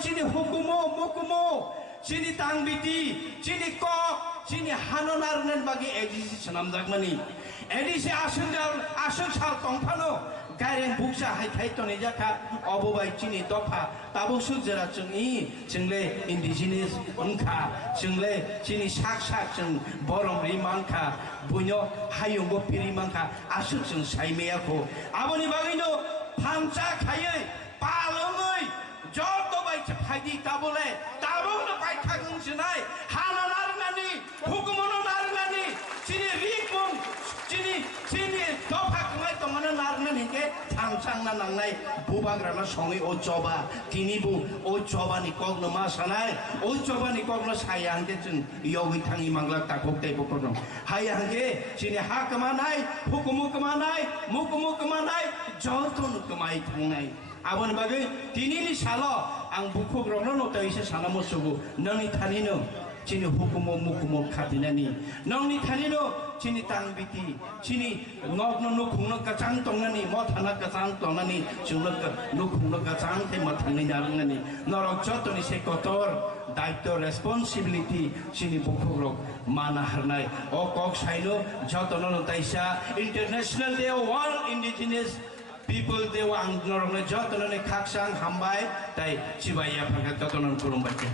sini hukumu, mukumu, sini tangbiti, sini kok, sini hanonarnen bagi edisi senam jagmani. Edisi asal tongpano. Karen buksa hai to nejaka obobai chini dopa tabu sujera chungi chingle indigenous unka chingle chini sak chung borom rimanka bunyo hayungo pirimanka asu chung saimeya ko aboni bagino phamcha khayai palongoi joto bai chhaidi tabule tabongno bai thagung jinai hananar nani hukumono narnani chini rikmon chini dopa kamai tongana narnani ke thamchang na nangnai bubagrana songi o choba tinibu o choba ni kogno ma sanai o choba ni kogno sayangke chung yogi thangi mangla takok te bokono hayangke chini ha kamanai hukumu kamanai mukumu kamanai joton kamai thangnai abon bagai tinini salo ang bukhok rogno no taise sanamo sugu nani thanino chini hukumo mukumo khatinani nongni thanino chini tangbiti chini nokno nukhungno kachang tongnani mothana kachang tongnani chunok nukhungno kachang te mathangni narngani norok jotoni se kotor daitto responsibility chini bukhogrok mana harnai o kok saino jotono taisa international day of world indigenous people they wang norong jotono ne khaksang hambai tai chibaya phaga jotono kurumbache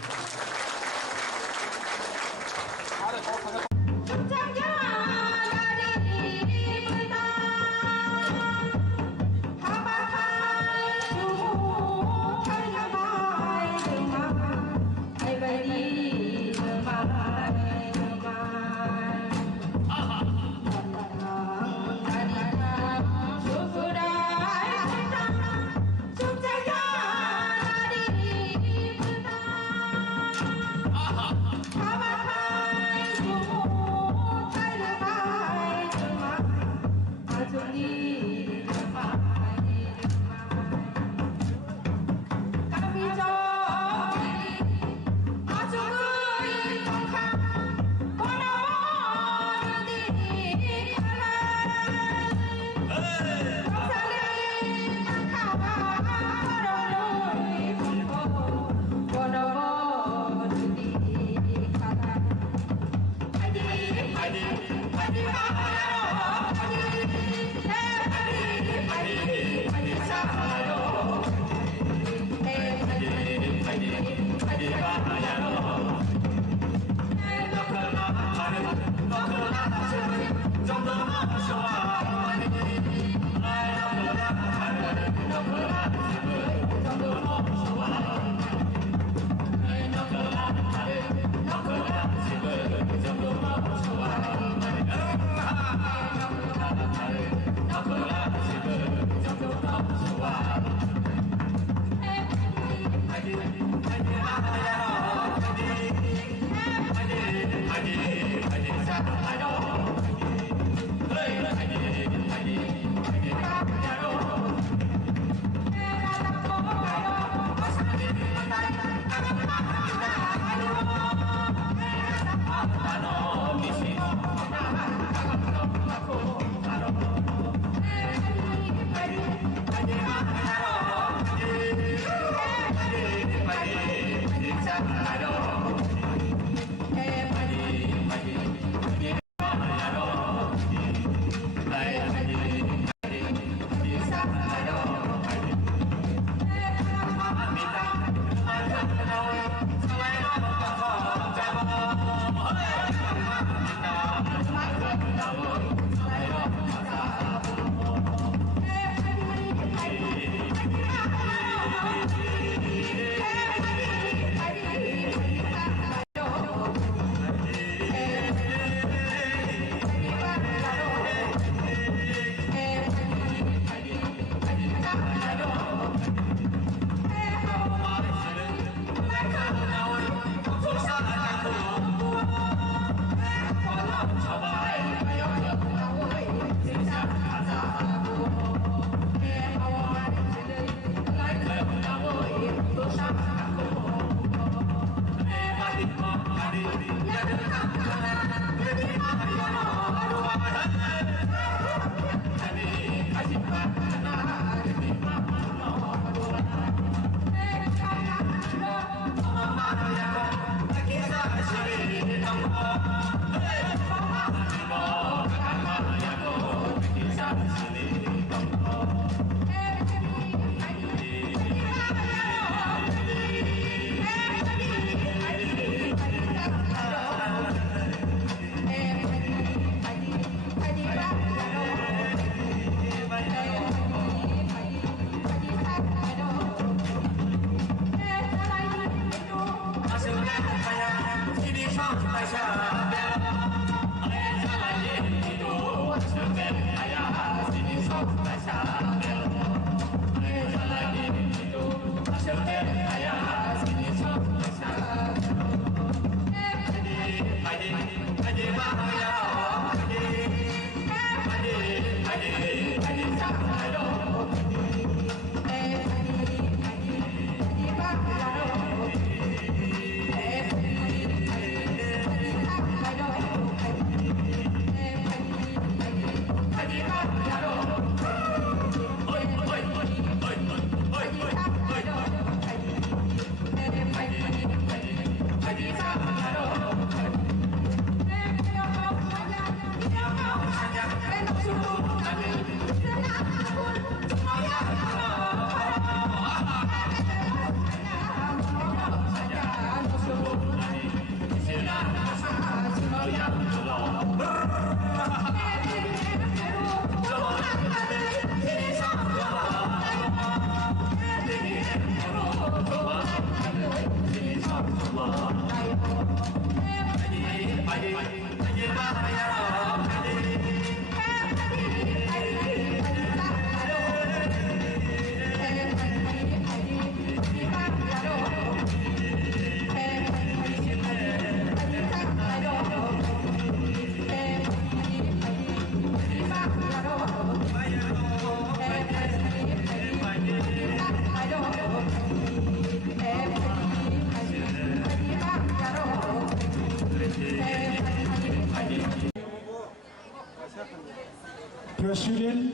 President,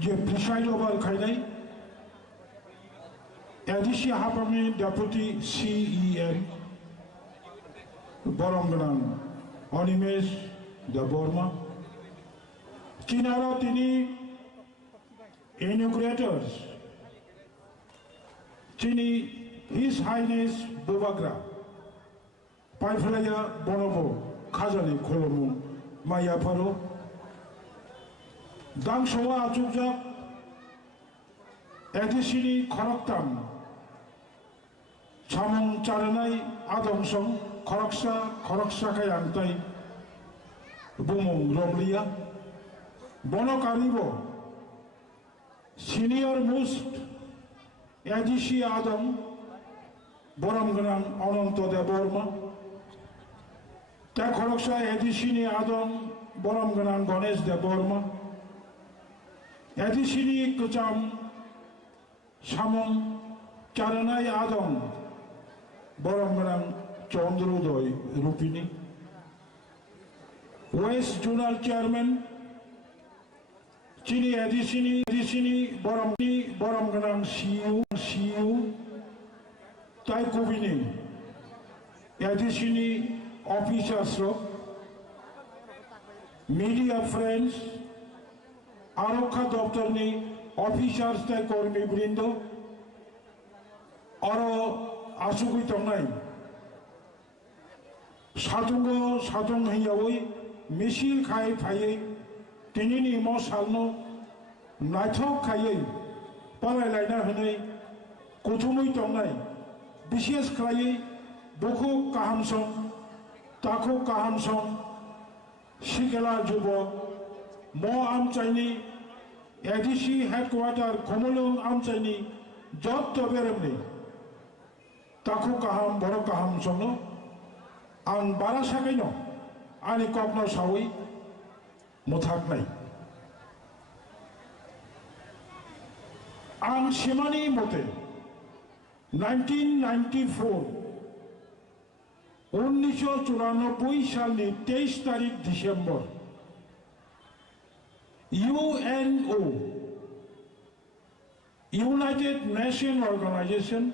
je preside over Kainai, Addition Hapami Deputy CEN, Boromganan, Onimes, the Borma, Chinaro Tini, Inaugurators, Chini, His Highness Bubagra, Paiflaya Bonobo, Kazali Kolomu, Mayaparo, Dangsoa Ajubjak, Edisini Koroktam, Chamong Charanai, Adamsong, Koroksa Kayantai, Bumong Romlia, Bono Karibo, Senior Most, Edishi Adam, Boramganan Ononto de Borma, তা খরকসা এদিসিনি আদম বরম গনাং গণেশ দেববর্মা এদিসিনি কুচাম সামং চারানাই আদম বরম গনাং চন্দ্রোদয় Rupini West zonal chairman চিনি এদিসিনি বরম গনাং CU তাই কবিনি এদিসিনি officers media friends আরক্ষা দপ্তরনি officers তাই কর্মীবৃন্দ আরো আসুগুই তংনাই সাতং হইয়াওই মিছিল খাই ফাইयै তিনিनि म सालनो नायथक खायै पालायलायना होनै कुथुमै तंनाय विशेष खायै बुखु काहामसं ताखु काहामसं सिकेला जुबक म आमचाइनि एडिसि हेडक्वार्टार खमलुं आमचाइनि जत्त बेरेमनि ताखु काहाम बर काहामसंनो आं बारा सागैनो आंनि ककनो सावै मुथाकनाय आं सिमानि मते 1994 सालनि 23 तारिख December UNO United Nations Organization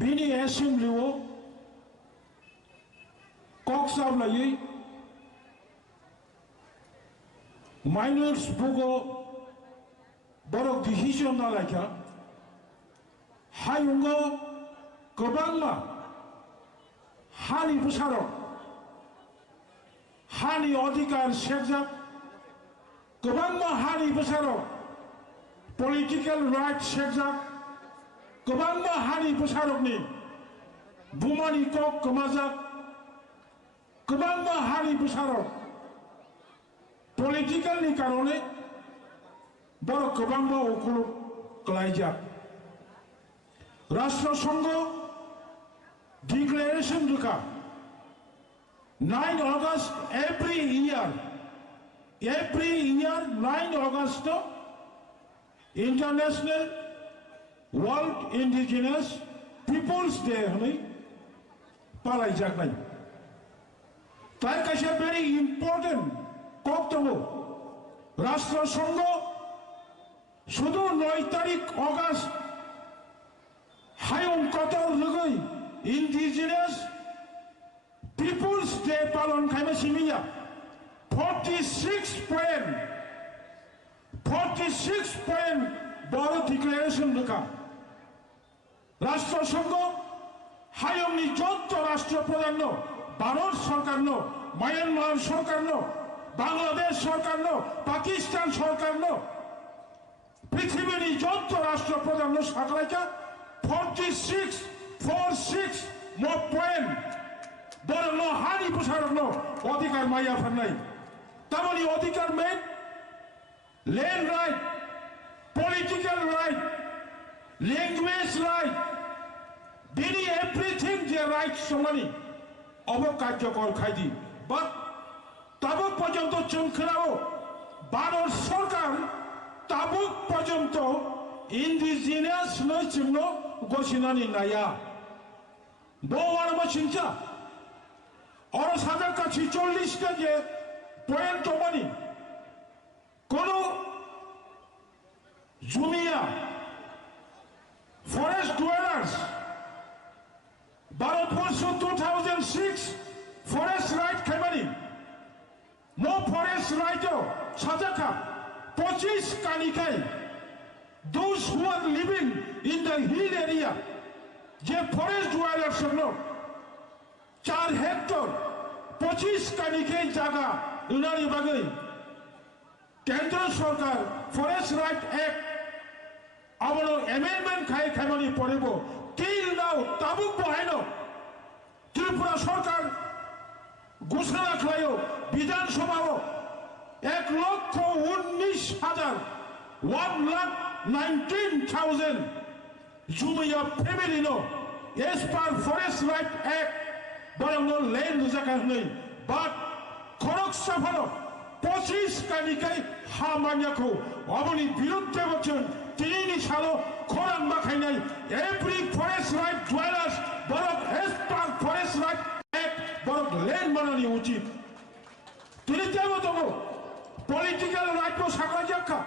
बिनि एसेम्ब्लियाव कक्साबलायै माइनर्स बुगो बरक डिसिजन नालायखा हायुंगो गोबांमा हानि बुसारक हानि अधिकार सेकजाक गोबांमा हानि बुसारक पलिटिकल राइट सेकजाक गोबांमा हानि बुसारकनि बुमानि कक गोमाजाक गोबांमा हानि बुसारक पलिटिकलनि कारणे बर गोबांबा अखुलुक गलायजाक राष्ट्रसंघ डिक्लेरेशन रुखा 9 August every year 9 August International World Indigenous Peoples Day हनै पालायजाक नाय ताई कासे very important कक दङ राष्ट्रसंघ शुधु 9 तारिख अगस्त हायुं कतर रुगै इंडिजिनियास पीपुल्स डे पालन खाइमा सिमिया 46 पॉइंट बर डिक्लेरेशन रुखा राष्ट्रसंघ हायुंनि जत्त राष्ट्रप्रधान भारत सरकार म्यांमार सरकार बांग्लादेश सरकार पाकिस्तान सरकार पृथ्वीनि जत्त राष्ट्रप्रधान साकलायका 46 म पॉइंट बरनो हानि बुसारकनो अधिकार माया फन्नाय तमनि अधिकार main land right political right language right बिनि एवरीथिंग जे राइट समानि अब कार्यकर खायदि बाट ताबुक पर्यन्त चंखराओ भारत सरकार ताबुक पर्यन्त इंडिजिनियास न चिमनो घोषणानि नाया बोवार मचिंचा और सादा का 46 का जे पॉइंट मानी कोनो जुमिया forest dwellers Bharatvarsha 2006 forest right खाइमानी नो फॉरेस्ट राइट साजाका 25 कानिकाय those who are living in the hill area जे फॉरेस्ट ड्वेलर्स नो 4 हेक्टर 25 कानिके जागा उनानि बागै केंद्र सरकार फॉरेस्ट राइट एक्ट आबनो एमेंडमेंट खाइमानि परेबो टिल नाउ ताबुक बहायनो त्रिपुरा सरकार घोषणा खालायो विधानसभाव 1,19,000 जुमिया फैमिली नो as per forest right act বরং লেন লুজাকা হই বাট খরক সাফানো 25 কানিকাই হামানিয়াখौ অবনি বিরুদ্ধে বলছেন তিনি সালো খরাং বাখাইনাই এভরি ফরেস্ট রাইট ডুয়েলার্স বরং এস পার ফরেস্ট রাইট অ্যাক্ট বরং লেন বানানি উচিত তিনি তেমতম পলিটিক্যাল রাইট সাকা যাক্ষা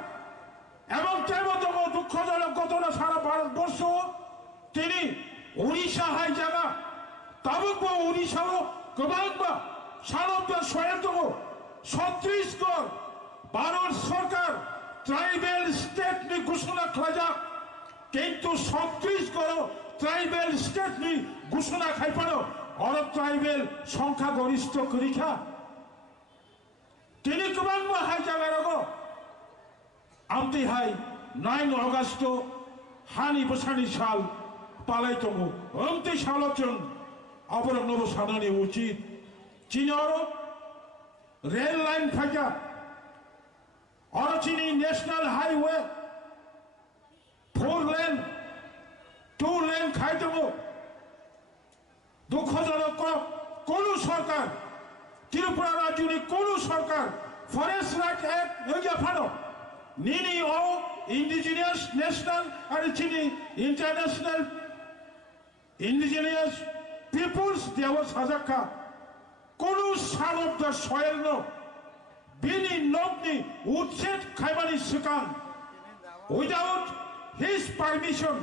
এবং তেমতম দুঃখজনক ঘটনা সারা ভারতবর্ষ তিনি উড়িষ্যা হাই জায়গা তাবুকবো উড়িষ্যাও গোবাংবা সারব্বা সয়াতম ছত্তিশগড় ভারত সরকার ট্রাইবেল স্টেট নি ঘোষণা খাজা কিন্তু ছত্তিশগড় ট্রাইবেল স্টেট নি ঘোষণা খাইপানো অর ট্রাইবেল সংখ্যাগরিষ্ঠ করিখা তিনি গোবাংবা হাই জায়গা রগো আমতি হাই 9 অগস্ট হানি বসানি সাল পালাইতম আমতি সালচন অবরং নব সাধনে উচিত চীনর রেল লাইন ফাইকা অরচিনি ন্যাশনাল হাইওয়ে 4 লেন 2 লেন খাইতম দুঃখজনক কোন সরকার ত্রিপুরা রাজ্যনি কোন সরকার ফরেস্ট রাইট অ্যাক্ট হইয়া ফানো নিনি ও ইন্ডিজিনিয়াস ন্যাশনাল আর চিনি ইন্টারন্যাশনাল ইন্ডিজিনিয়াস পিপলস দেওয়া সাজাকা কোন সালব্দ সয়েল বিনি নবনি উচ্ছেদ খাইবানি সিকান উইদাউট হিজ পারমিশন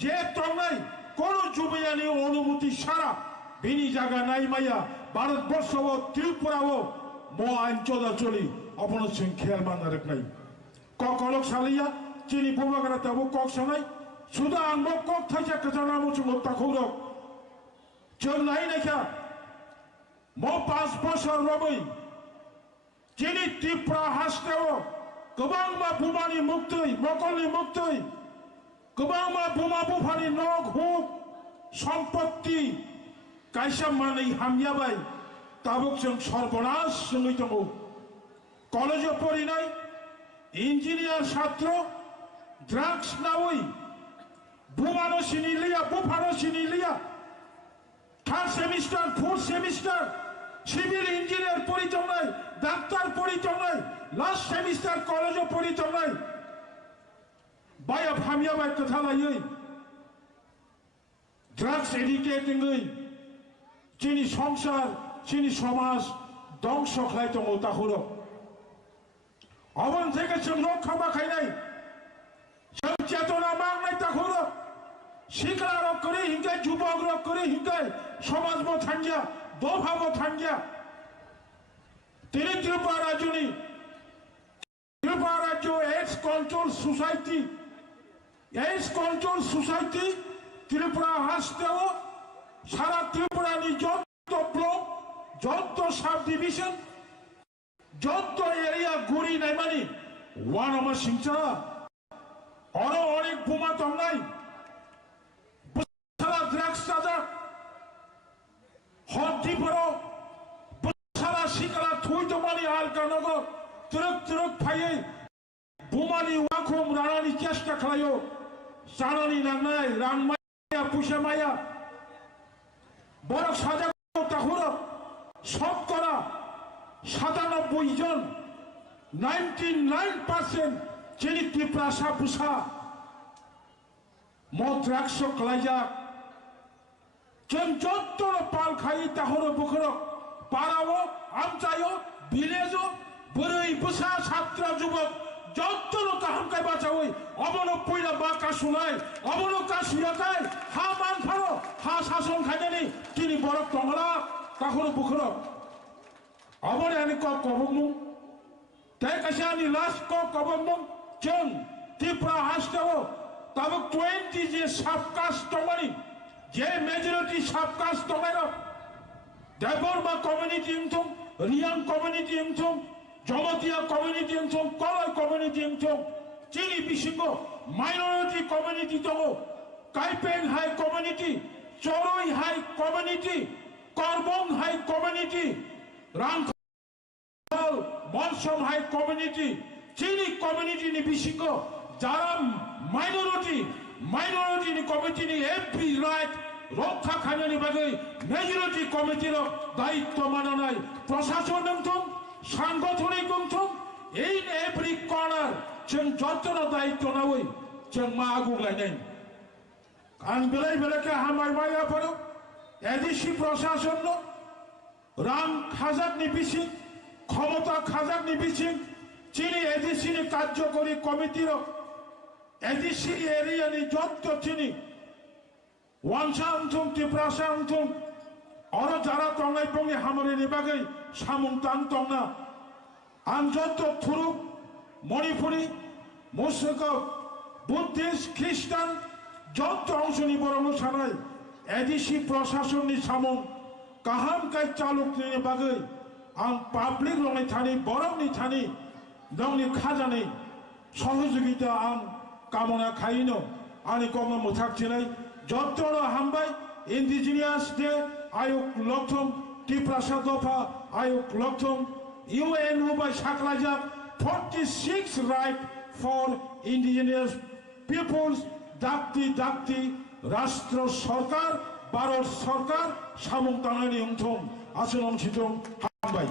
যে তংনাই কোন যুবয়ানি অনুমতি সারা বিনি জায়গা নাই মাইয়া ভারতবর্ষ ও ত্রিপুরা ও মো আইন চলাচলি অপনসিং খেয়াল মানা রাখনাই কলক সালিয়া চিনি বুবাগারা তাবো কক সানাই সুদা আনবো কক থাইছা কাজানা মুচু মত্তা খৌরক जों नाय नायखा मो 5 बोसोर रबै चिनि त्रिपुरा हास्टेव गोबांबा बुमानि मुक्तै मकलनि मुक्तै गोबांबा बुमा बुफानि नग हुक सम्पत्ति कायसा मानै हामयाबाय ताबुक जों सर्वनाश जोंनि दङ कलेज पढ़िनाय इन्जिनियार छात्र ड्राग्स नावै बुमानो सिनिलिया बुफानो सिनिलिया 3rd semester 4th semester civil engineer পরিচয় নাই ডাক্তার পরিচয় নাই লাস্ট সেমিস্টার কলেজ পরিচয় নাই বায়া ফামিয়া বাই কথা লাইयै ড্রাগস এডিকেটিং চিনি সংসার চিনি সমাজ ধ্বংস খাইতো তাহুর অবন থেকে जों রক্ষা বাখাইনাই जों চেতনা মাংনাই তাহুর শিক্ষা রক করে হিংগাই যুবক রক করে হিংগাই সমাজ থাঙ্গিয়া দফাব থাঙ্গিয়া তিনি ত্রিপুরা রাজ্যনি ত্রিপুরা রাজ্য এইডস কন্ট্রোল সোসাইটি ত্রিপুরা হাসতেও সারা ত্রিপুরানি যত ব্লক যত সাব ডিভিশন যত এরিয়া ঘুরি নাই মানি ওয়ান আমার সিংচা অর অনেক বোমা তংনাই ड्रग्स साजा हट्टी परो सारा शिकला थुई तो मानी आल करनगो तुरक फायै बुमानी वाखुम रानानि चेष्टा खालायो सानानि नांनाय रांमाया पुषामाया बरक साजा ताहुर शतकरा 97 जन 99% चिनि त्रिपुरा सापुसा म ड्रग्स खालायजा जों যত্তর পাল খাই তাহর বুখর পাড়াও আমচাইও ভিলেজও বড়ই বুসা ছাত্র যুবক যত্তর কাহাম কাই বাঁচাওই অবন পয়লা বাঁকা শোনায় অবন কাশিয়াকাই হা মান ফারো হা শাসন খাইনি তিনি বড় টংলা তাহর বুখর অবনে আনি কবমু তাই কাছে আনি লাস্ট কবমু जों ত্রিপুরা হাসতেও তবে 20 যে সাবকাস্ট টমানি যে মেজরিটি সাবকাস্ট টমেরো দেবরমা কমিউনিটি ইনথম রিয়াং কমিউনিটি ইনথম জমতিয়া কমিউনিটি ইনথম কলয় কমিউনিটি ইনথম চিনি বিশিঙ্গ মাইনরিটি কমিউনিটি দङ কাইপেং হাই কমিউনিটি চরই হাই কমিউনিটি করবং হাই কমিউনিটি রাংখল মনসম হাই কমিউনিটি চিনি কমিউনিটি নি বিশিঙ্গ যারা মাইনরিটি নি কমিউনিটি নি এভরি রাইট রক্ষা খাইনানি বাগৈ মেজরিটি কমিটির দায়িত্ব মাননাই প্রশাসন নংথং সাংগঠনিক নংথং এই এভরি কর্নার जों जत्न दायित्व नावै जों मा आगुलायनाय आं बेलाय बेलाके हामायबाय आफारो एडिसि प्रशासन रां खाजाकनि बिसिं क्षमता खाजाकनि बिसिं चिनि एडिसिनि कार्यकरी कमिटिर एडिसि एरियानि जत्त चिनि वानसा अंथुं तिप्रासा अंथुं अर जारा तंनाय पंनि हामरेनि बागै सामुं तां तंना आं जत्त थुरुक मणिपुरी मुसलमान बुद्धिस्ट ख्रिस्टान जत अंशनि बरं सानाय एडिसि प्रशासननि सामुं गाहाम गाय चालुकनि बागै आं पाब्लिक रंनि थानि बरंनि थानि नंनि खाजानि सहयोगिता आं कामना खायनो आंनि कम मोथाकथिनाय जत्न हामबाय इन्डिजिनियास डे आयोग लक्थं तिप्रासा दफा आयोग लक्थं UN by Saklajak 46 right for indigenous peoples dakti Rashtra Sarkar Bharat Sarkar samung tangani umthong asunong sitong hambai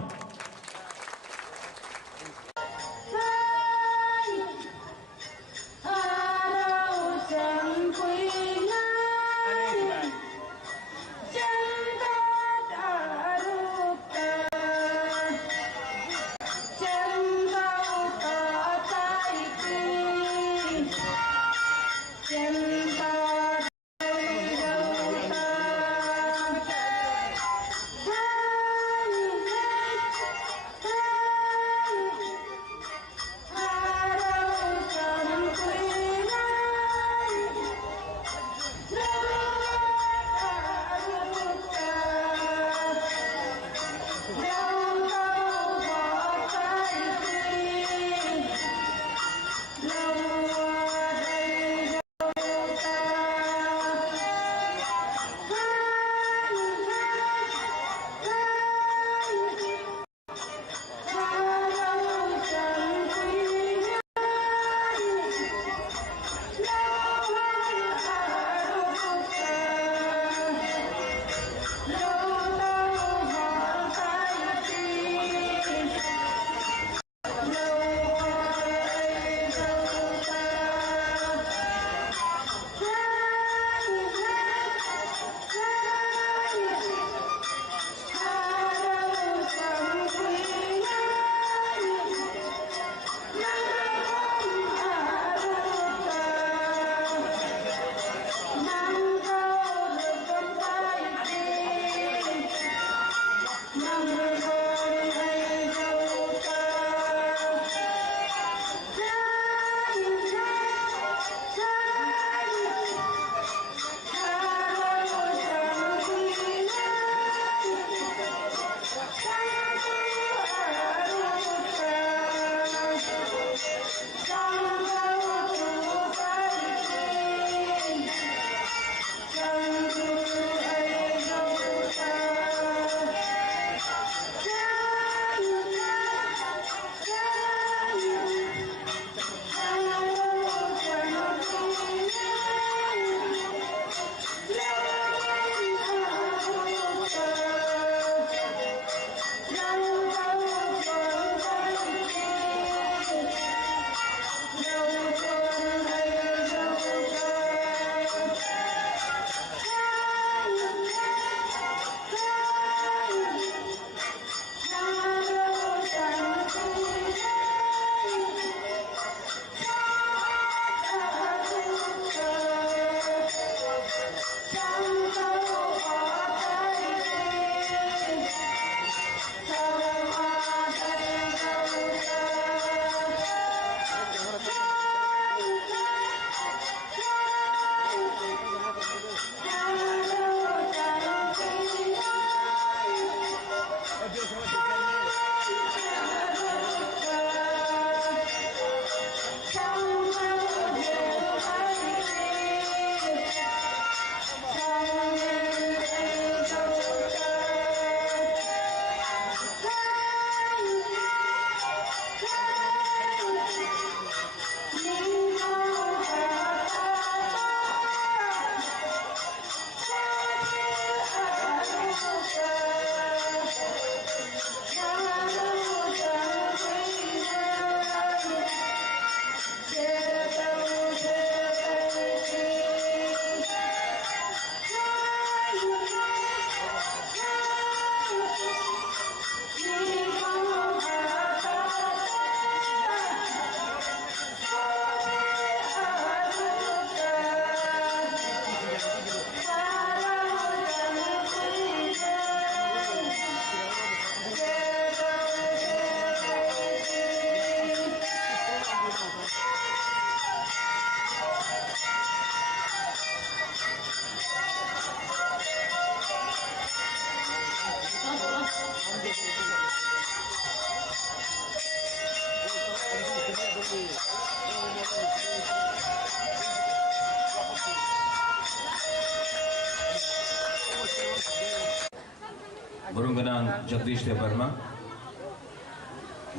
Burunganang Jagdish Devarma,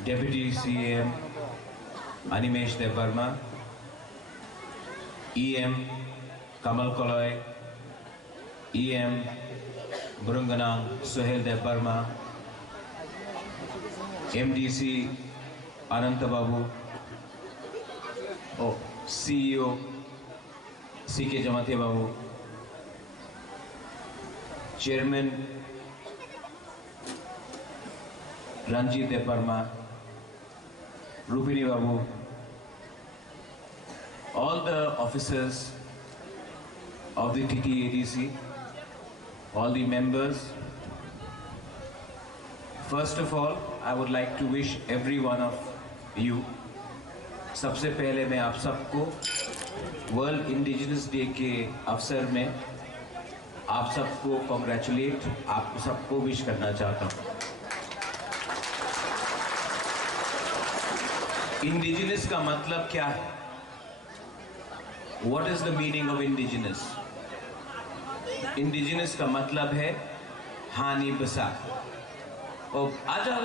Deputy CM Animesh Devarma, EM Kamal Koloy, EM Burunganang Suhail Devarma, MDC Ananta Babu, CEO CK Jamate Babu, Chairman Ranjit Devarma, Rupini Babu, all the officers of the TTADC, all the members. First of all, I would like to wish every one of you. सबसे पहले मैं आप सबको world indigenous day के अवसर में आप सबको कॉन्ग्रेचुलेट, आप सबको विश करना चाहता हूँ। इंडिजिनस का मतलब क्या है? What is the meaning of indigenous? Indigenous का मतलब है हानि बसा। ओ आजा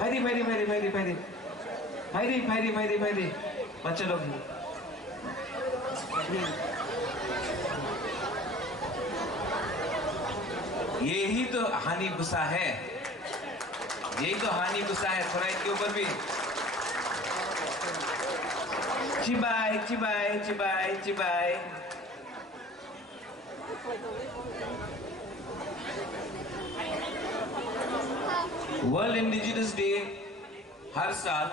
भाई बच्चे लोग यही तो हानि गुस्सा है, यही तो हानि गुस्सा है। थोड़ा इनके ऊपर भी चिबाई चिबाई चिबाई चिबाई। वर्ल्ड इंडिजिनस डे हर साल,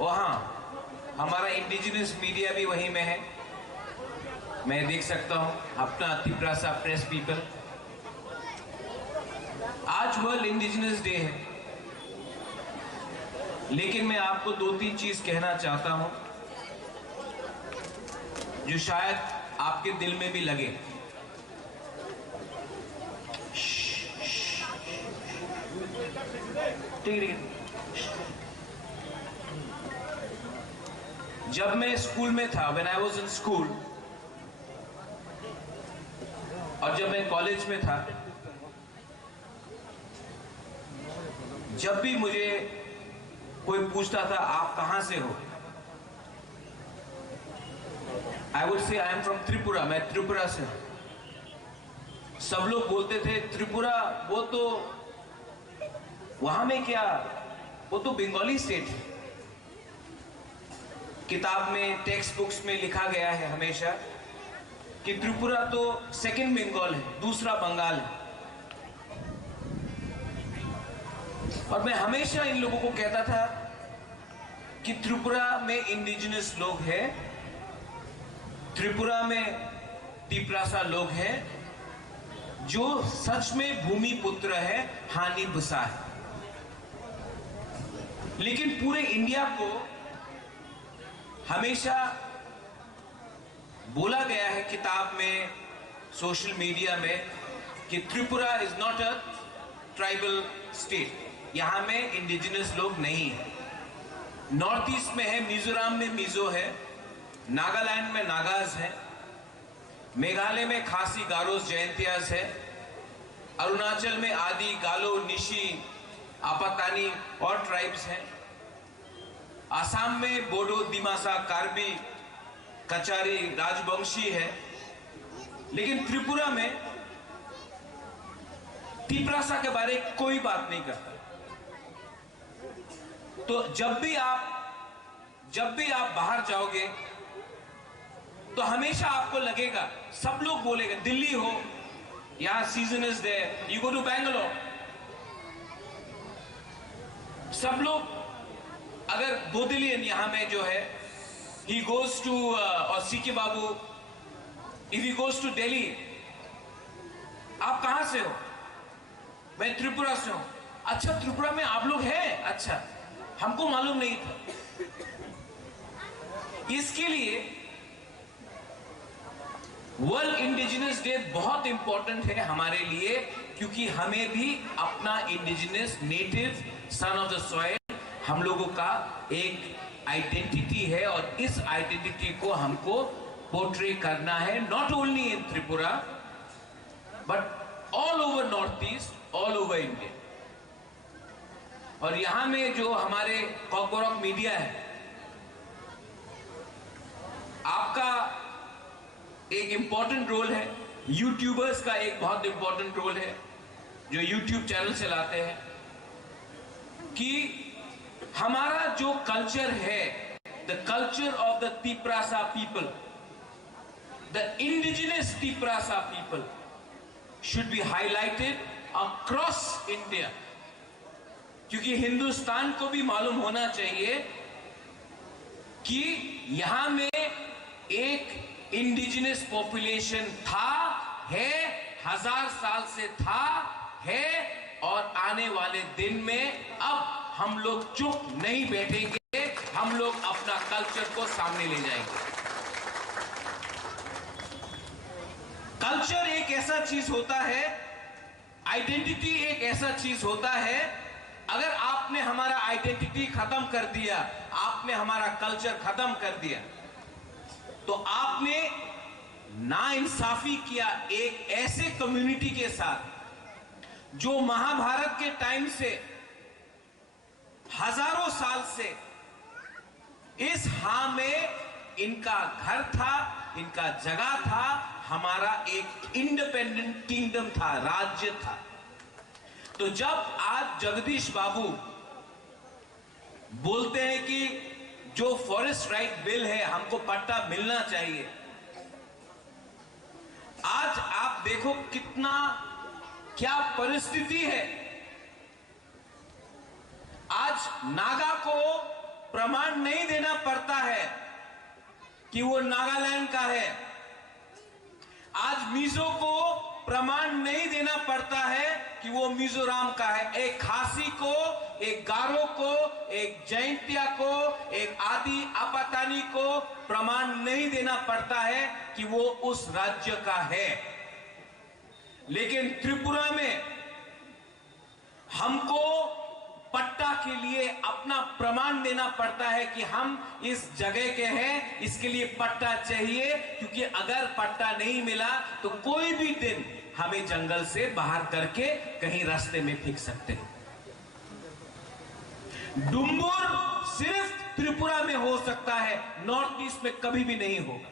वहां हमारा इंडिजिनस मीडिया भी वहीं में है। मैं देख सकता हूं अपना त्रिपुरा प्रेस पीपल। आज वर्ल्ड इंडिजिनस डे है, लेकिन मैं आपको 2-3 चीज कहना चाहता हूं जो शायद आपके दिल में भी लगे। जब मैं स्कूल में था, when I was in school, और जब मैं कॉलेज में था, जब भी मुझे कोई पूछता था आप कहां से हो, I would say I am from Tripura, मैं त्रिपुरा से हूं। सब लोग बोलते थे त्रिपुरा वो तो वहां में क्या, वो तो बंगाली स्टेट है। किताब में, टेक्स्ट बुक्स में लिखा गया है हमेशा कि त्रिपुरा तो सेकंड बंगाल है, दूसरा बंगाल है। और मैं हमेशा इन लोगों को कहता था कि त्रिपुरा में इंडिजिनस लोग हैं, त्रिपुरा में तिप्रासा लोग हैं जो सच में भूमि पुत्र है, हानि बसा है। लेकिन पूरे इंडिया को हमेशा बोला गया है किताब में, सोशल मीडिया में, कि Tripura is not a tribal state, यहां में इंडिजिनस लोग नहीं है। नॉर्थ ईस्ट में है, मिजोरम में मिजो है, नागालैंड में नागाज है, मेघालय में खासी गारोस जयंतियास है, अरुणाचल में आदि गालो निशी आपातानी और ट्राइब्स हैं, आसाम में बोडो दिमासा कार्बी कचारी राजवंशी है। लेकिन त्रिपुरा में तिप्रासा के बारे में कोई बात नहीं करता। तो जब भी आप बाहर जाओगे तो हमेशा आपको लगेगा, सब लोग बोलेंगे, दिल्ली हो, यहां season is there, you go to Bangalore, सब लोग, अगर बोदिलियन यहां में जो है, he goes to और CK Babu, if he goes to Delhi, आप कहां से हो? मैं त्रिपुरा से हूं। अच्छा, त्रिपुरा में आप लोग हैं? अच्छा, हमको मालूम नहीं था। इसके लिए वर्ल्ड इंडिजिनस डे बहुत इंपॉर्टेंट है हमारे लिए, क्योंकि हमें भी अपना indigenous native son of the soil, हम लोगों का एक आइडेंटिटी है, और इस आइडेंटिटी को हमको पोर्ट्रे करना है, not only in Tripura but all over north east, all over India. और यहां में जो हमारे कॉर्पोरेट मीडिया है, आपका एक इंपॉर्टेंट रोल है, यूट्यूबर्स का एक बहुत इंपॉर्टेंट रोल है जो यूट्यूब चैनल चलाते हैं, कि हमारा जो कल्चर है, the culture of the Tiprasa people, the indigenous Tiprasa people should be highlighted across India. क्योंकि हिंदुस्तान को भी मालूम होना चाहिए कि यहां में एक इंडिजिनस पॉपुलेशन था, है, 1000 साल से था, है, और आने वाले दिन में अब हम लोग चुप नहीं बैठेंगे, हम लोग अपना कल्चर को सामने ले जाएंगे। कल्चर एक ऐसा चीज होता है, आइडेंटिटी एक ऐसा चीज होता है, अगर आपने हमारा आइडेंटिटी खत्म कर दिया, आपने हमारा कल्चर खत्म कर दिया, तो आपने नाइंसाफी किया एक ऐसे कम्युनिटी के साथ जो महाभारत के टाइम से हजारों साल से इस हां में इनका घर था, इनका जगह था, हमारा एक इंडिपेंडेंट किंगडम था, राज्य था। तो जब आज जगदीश बाबू बोलते हैं कि जो फॉरेस्ट राइट बिल है हमको पट्टा मिलना चाहिए, आज आप देखो कितना क्या परिस्थिति है। आज नागा को प्रमाण नहीं देना पड़ता है कि वो नागालैंड का है, आज मिजो को प्रमाण नहीं देना पड़ता है कि वो मिजोरम का है। एक खासी को, एक गारो को, एक जैंतिया को, एक आदि आपातानी को प्रमाण नहीं देना पड़ता है कि वो उस राज्य का है। लेकिन त्रिपुरा में हमको पट्टा के लिए अपना प्रमाण देना पड़ता है कि हम इस जगह के हैं, इसके लिए पट्टा चाहिए। क्योंकि अगर पट्टा नहीं मिला तो कोई भी दिन हमें जंगल से बाहर करके कहीं रास्ते में फेंक सकते हैं। डुम्बुर सिर्फ त्रिपुरा में हो सकता है, नॉर्थ ईस्ट में कभी भी नहीं होगा।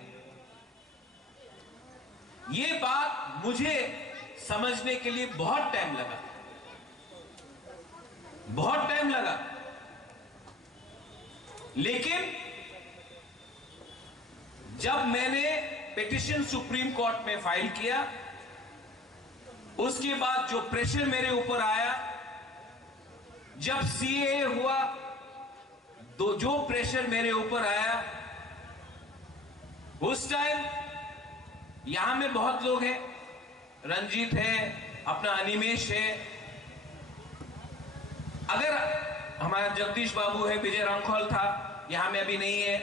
ये बात मुझे समझने के लिए बहुत टाइम लगा, बहुत टाइम लगा। लेकिन जब मैंने पिटीशन सुप्रीम कोर्ट में फाइल किया, उसके बाद जो प्रेशर मेरे ऊपर आया, जब सीएए हुआ तो जो प्रेशर मेरे ऊपर आया, उस टाइम यहां में बहुत लोग हैं, रंजीत है, अपना अनिमेश है, अगर हमारा जगदीश बाबू है, विजय रंखोल था, यहां में अभी नहीं है,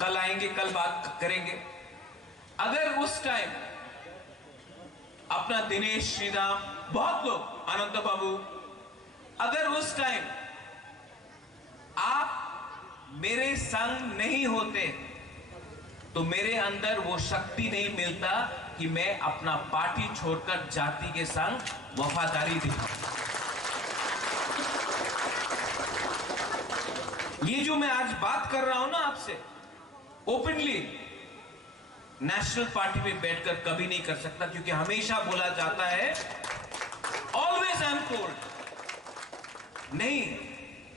कल आएंगे, कल बात करेंगे। अगर उस टाइम अपना दिनेश श्रीराम, बहुत लोग, अनंत बाबू, अगर उस टाइम आप मेरे संग नहीं होते तो मेरे अंदर वो शक्ति नहीं मिलता कि मैं अपना पार्टी छोड़कर जाति के संग वफादारी दिखाऊं। ये जो मैं आज बात कर रहा हूं ना आपसे ओपनली, नेशनल पार्टी में बैठकर कभी नहीं कर सकता, क्योंकि हमेशा बोला जाता है, ऑलवेज आई एम टोल्ड, नहीं,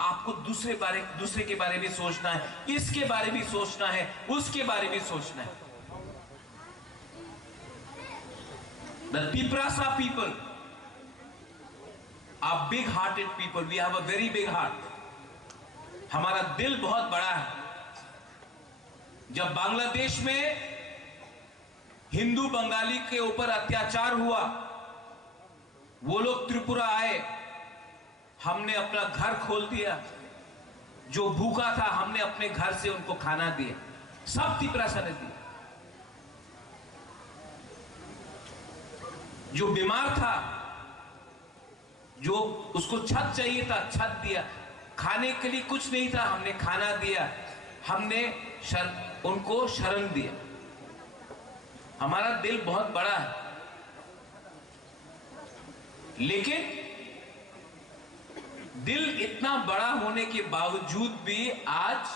आपको दूसरे के बारे में सोचना है, इसके बारे में सोचना है, उसके बारे में सोचना है। The Tiprasa people are big-hearted people. We have a very big heart. हमारा दिल बहुत बड़ा है। जब बांग्लादेश में हिंदू बंगाली के ऊपर अत्याचार हुआ, वो लोग त्रिपुरा आए, हमने अपना घर खोल दिया, जो भूखा था हमने अपने घर से उनको खाना दिया, सब तिप्रासा ने दिया। जो बीमार था, जो उसको छत चाहिए था, छत दिया, खाने के लिए कुछ नहीं था, हमने खाना दिया, हमने उनको शरण दिया। हमारा दिल बहुत बड़ा है। लेकिन दिल इतना बड़ा होने के बावजूद भी आज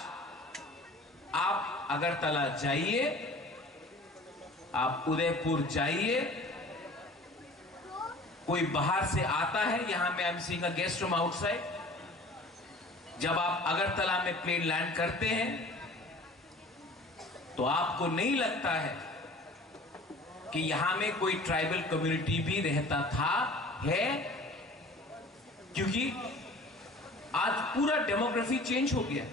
आप अगरतला जाइए, आप उदयपुर जाइए, कोई बाहर से आता है, यहां में I am seeing a guest from outside, जब आप अगरतला में प्लेन लैंड करते हैं तो आपको नहीं लगता है कि यहां में कोई ट्राइबल कम्युनिटी भी रहता था, है, क्योंकि आज पूरा डेमोग्राफी चेंज हो गया।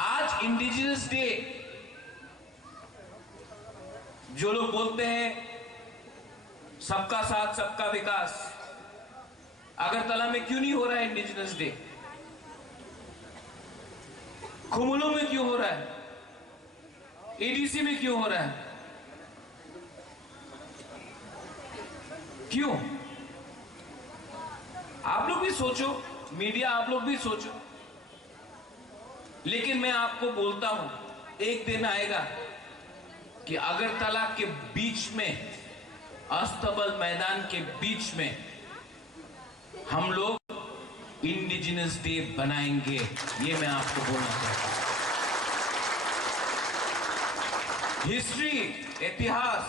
आज इंडिजिनस डे, जो लोग बोलते हैं सबका साथ सबका विकास, अगरतला में क्यों नहीं हो रहा है इंडिजिनस डे? खुमुलुंग में क्यों हो रहा है? एडीसी में क्यों हो रहा है? क्यों? आप लोग भी सोचो, मीडिया आप लोग भी सोचो। लेकिन मैं आपको बोलता हूं, एक दिन आएगा कि अगरतला के बीच में, अस्तबल मैदान के बीच में हम लोग इंडिजिनस डे बनाएंगे। ये मैं आपको बोलना चाहता हूं। हिस्ट्री, इतिहास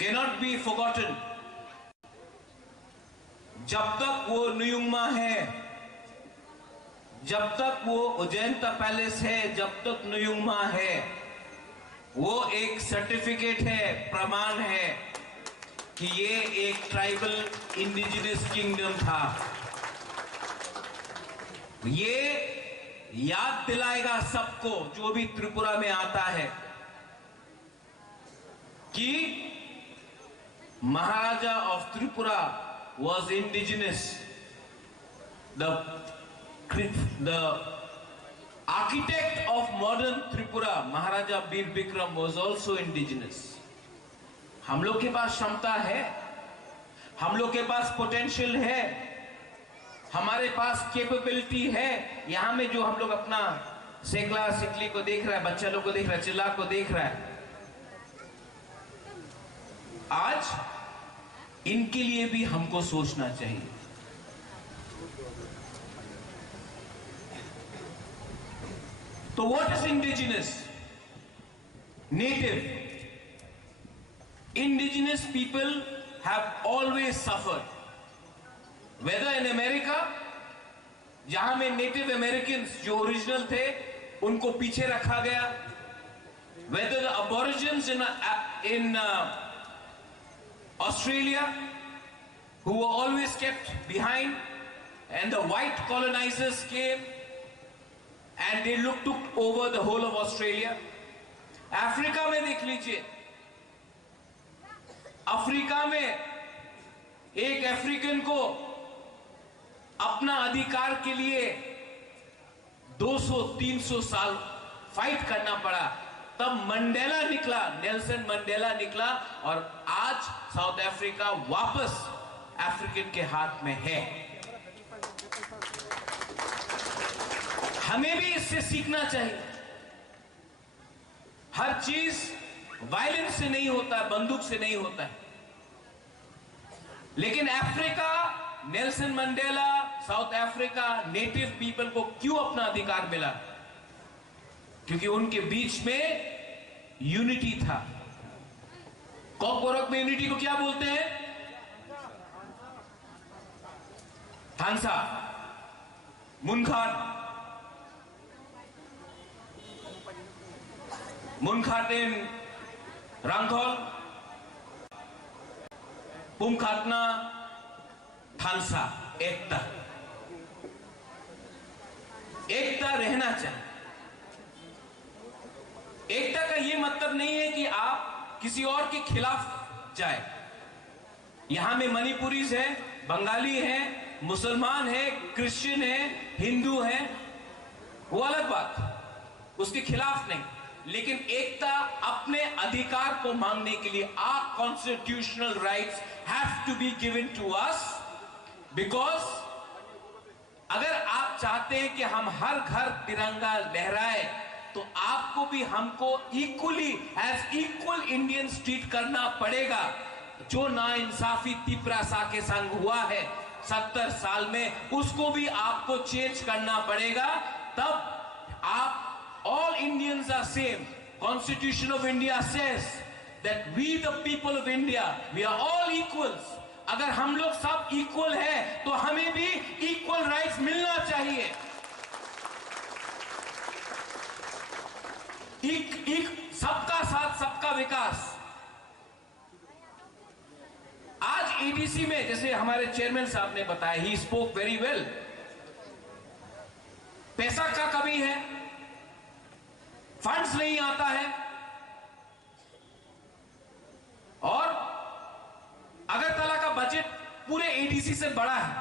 कैनॉट बी फॉरगॉटन। जब तक वो नुयुंगमा है, जब तक वो उजैनता पैलेस है, जब तक नुयुंगमा है, वो एक सर्टिफिकेट है, प्रमाण है कि ये एक ट्राइबल इंडिजिनस किंगडम था। ये याद दिलाएगा सबको जो भी त्रिपुरा में आता है कि Maharaja of Tripura was indigenous. The architect of modern Tripura, Maharaja Bir Bikram, was also indigenous. हम लोग के पास क्षमता है, हम लोग के पास पोटेंशियल है, हमारे पास कैपेबिलिटी है। यहां में जो हम लोग अपना सेकला सिकली को देख रहा है, बच्चा लोग को देख रहा है, चिल्ला को देख रहा है, आज इनके लिए भी हमको सोचना चाहिए। तो what is indigenous? Native. Indigenous people have always suffered, whether in America, जहां में नेटिव अमेरिकन जो ओरिजिनल थे उनको पीछे रखा गया, whether the aborigines in Australia, who were always kept behind, and the white colonizers came and they took over the whole of Australia. Africa में देख लीजिए, अफ्रीका में एक अफ्रीकन को अपना अधिकार के लिए 200-300 साल फाइट करना पड़ा, तब मंडेला निकला, नेल्सन मंडेला निकला, और आज साउथ अफ्रीका वापस अफ्रीकन के हाथ में है। हमें भी इससे सीखना चाहिए। हर चीज वायलेंस से नहीं होता है, बंदूक से नहीं होता है। लेकिन Africa, Nelson Mandela, south Africa, native people को क्यों अपना अधिकार मिला? क्योंकि उनके बीच में यूनिटी था। कॉकबोरक में यूनिटी को क्या बोलते हैं? थांसा, मुनखाटेन, रंगखोल, पुमखाटना, थांसा, एकता। एकता रहना चाहिए। एकता का यह मतलब नहीं है कि आप किसी और के खिलाफ जाए। यहां में मणिपुरीज है, बंगाली है, मुसलमान है, क्रिश्चियन है, हिंदू है, वो अलग बात, उसके खिलाफ नहीं। लेकिन एकता अपने अधिकार को मांगने के लिए, our constitutional rights have to be given to us, because अगर आप चाहते हैं कि हम हर घर तिरंगा लहराए, तो आपको भी हमको equally as equal Indians treat करना पड़ेगा। जो नाइंसाफी त्रिपुरा के संग हुआ है 70 साल में, उसको भी आपको चेंज करना पड़ेगा। तब आप all Indians are same. Constitution of India says that we the people of India we are all equals. अगर हम लोग सब इक्वल हैं तो हमें भी इक्वल राइट्स मिलना चाहिए। सबका साथ सबका विकास। आज एडीसी में जैसे हमारे चेयरमैन साहब ने बताया, ही स्पोक वेरी वेल। पैसा का कमी है, फंड्स नहीं आता है, और अगरतला का बजट पूरे एडीसी से बड़ा है।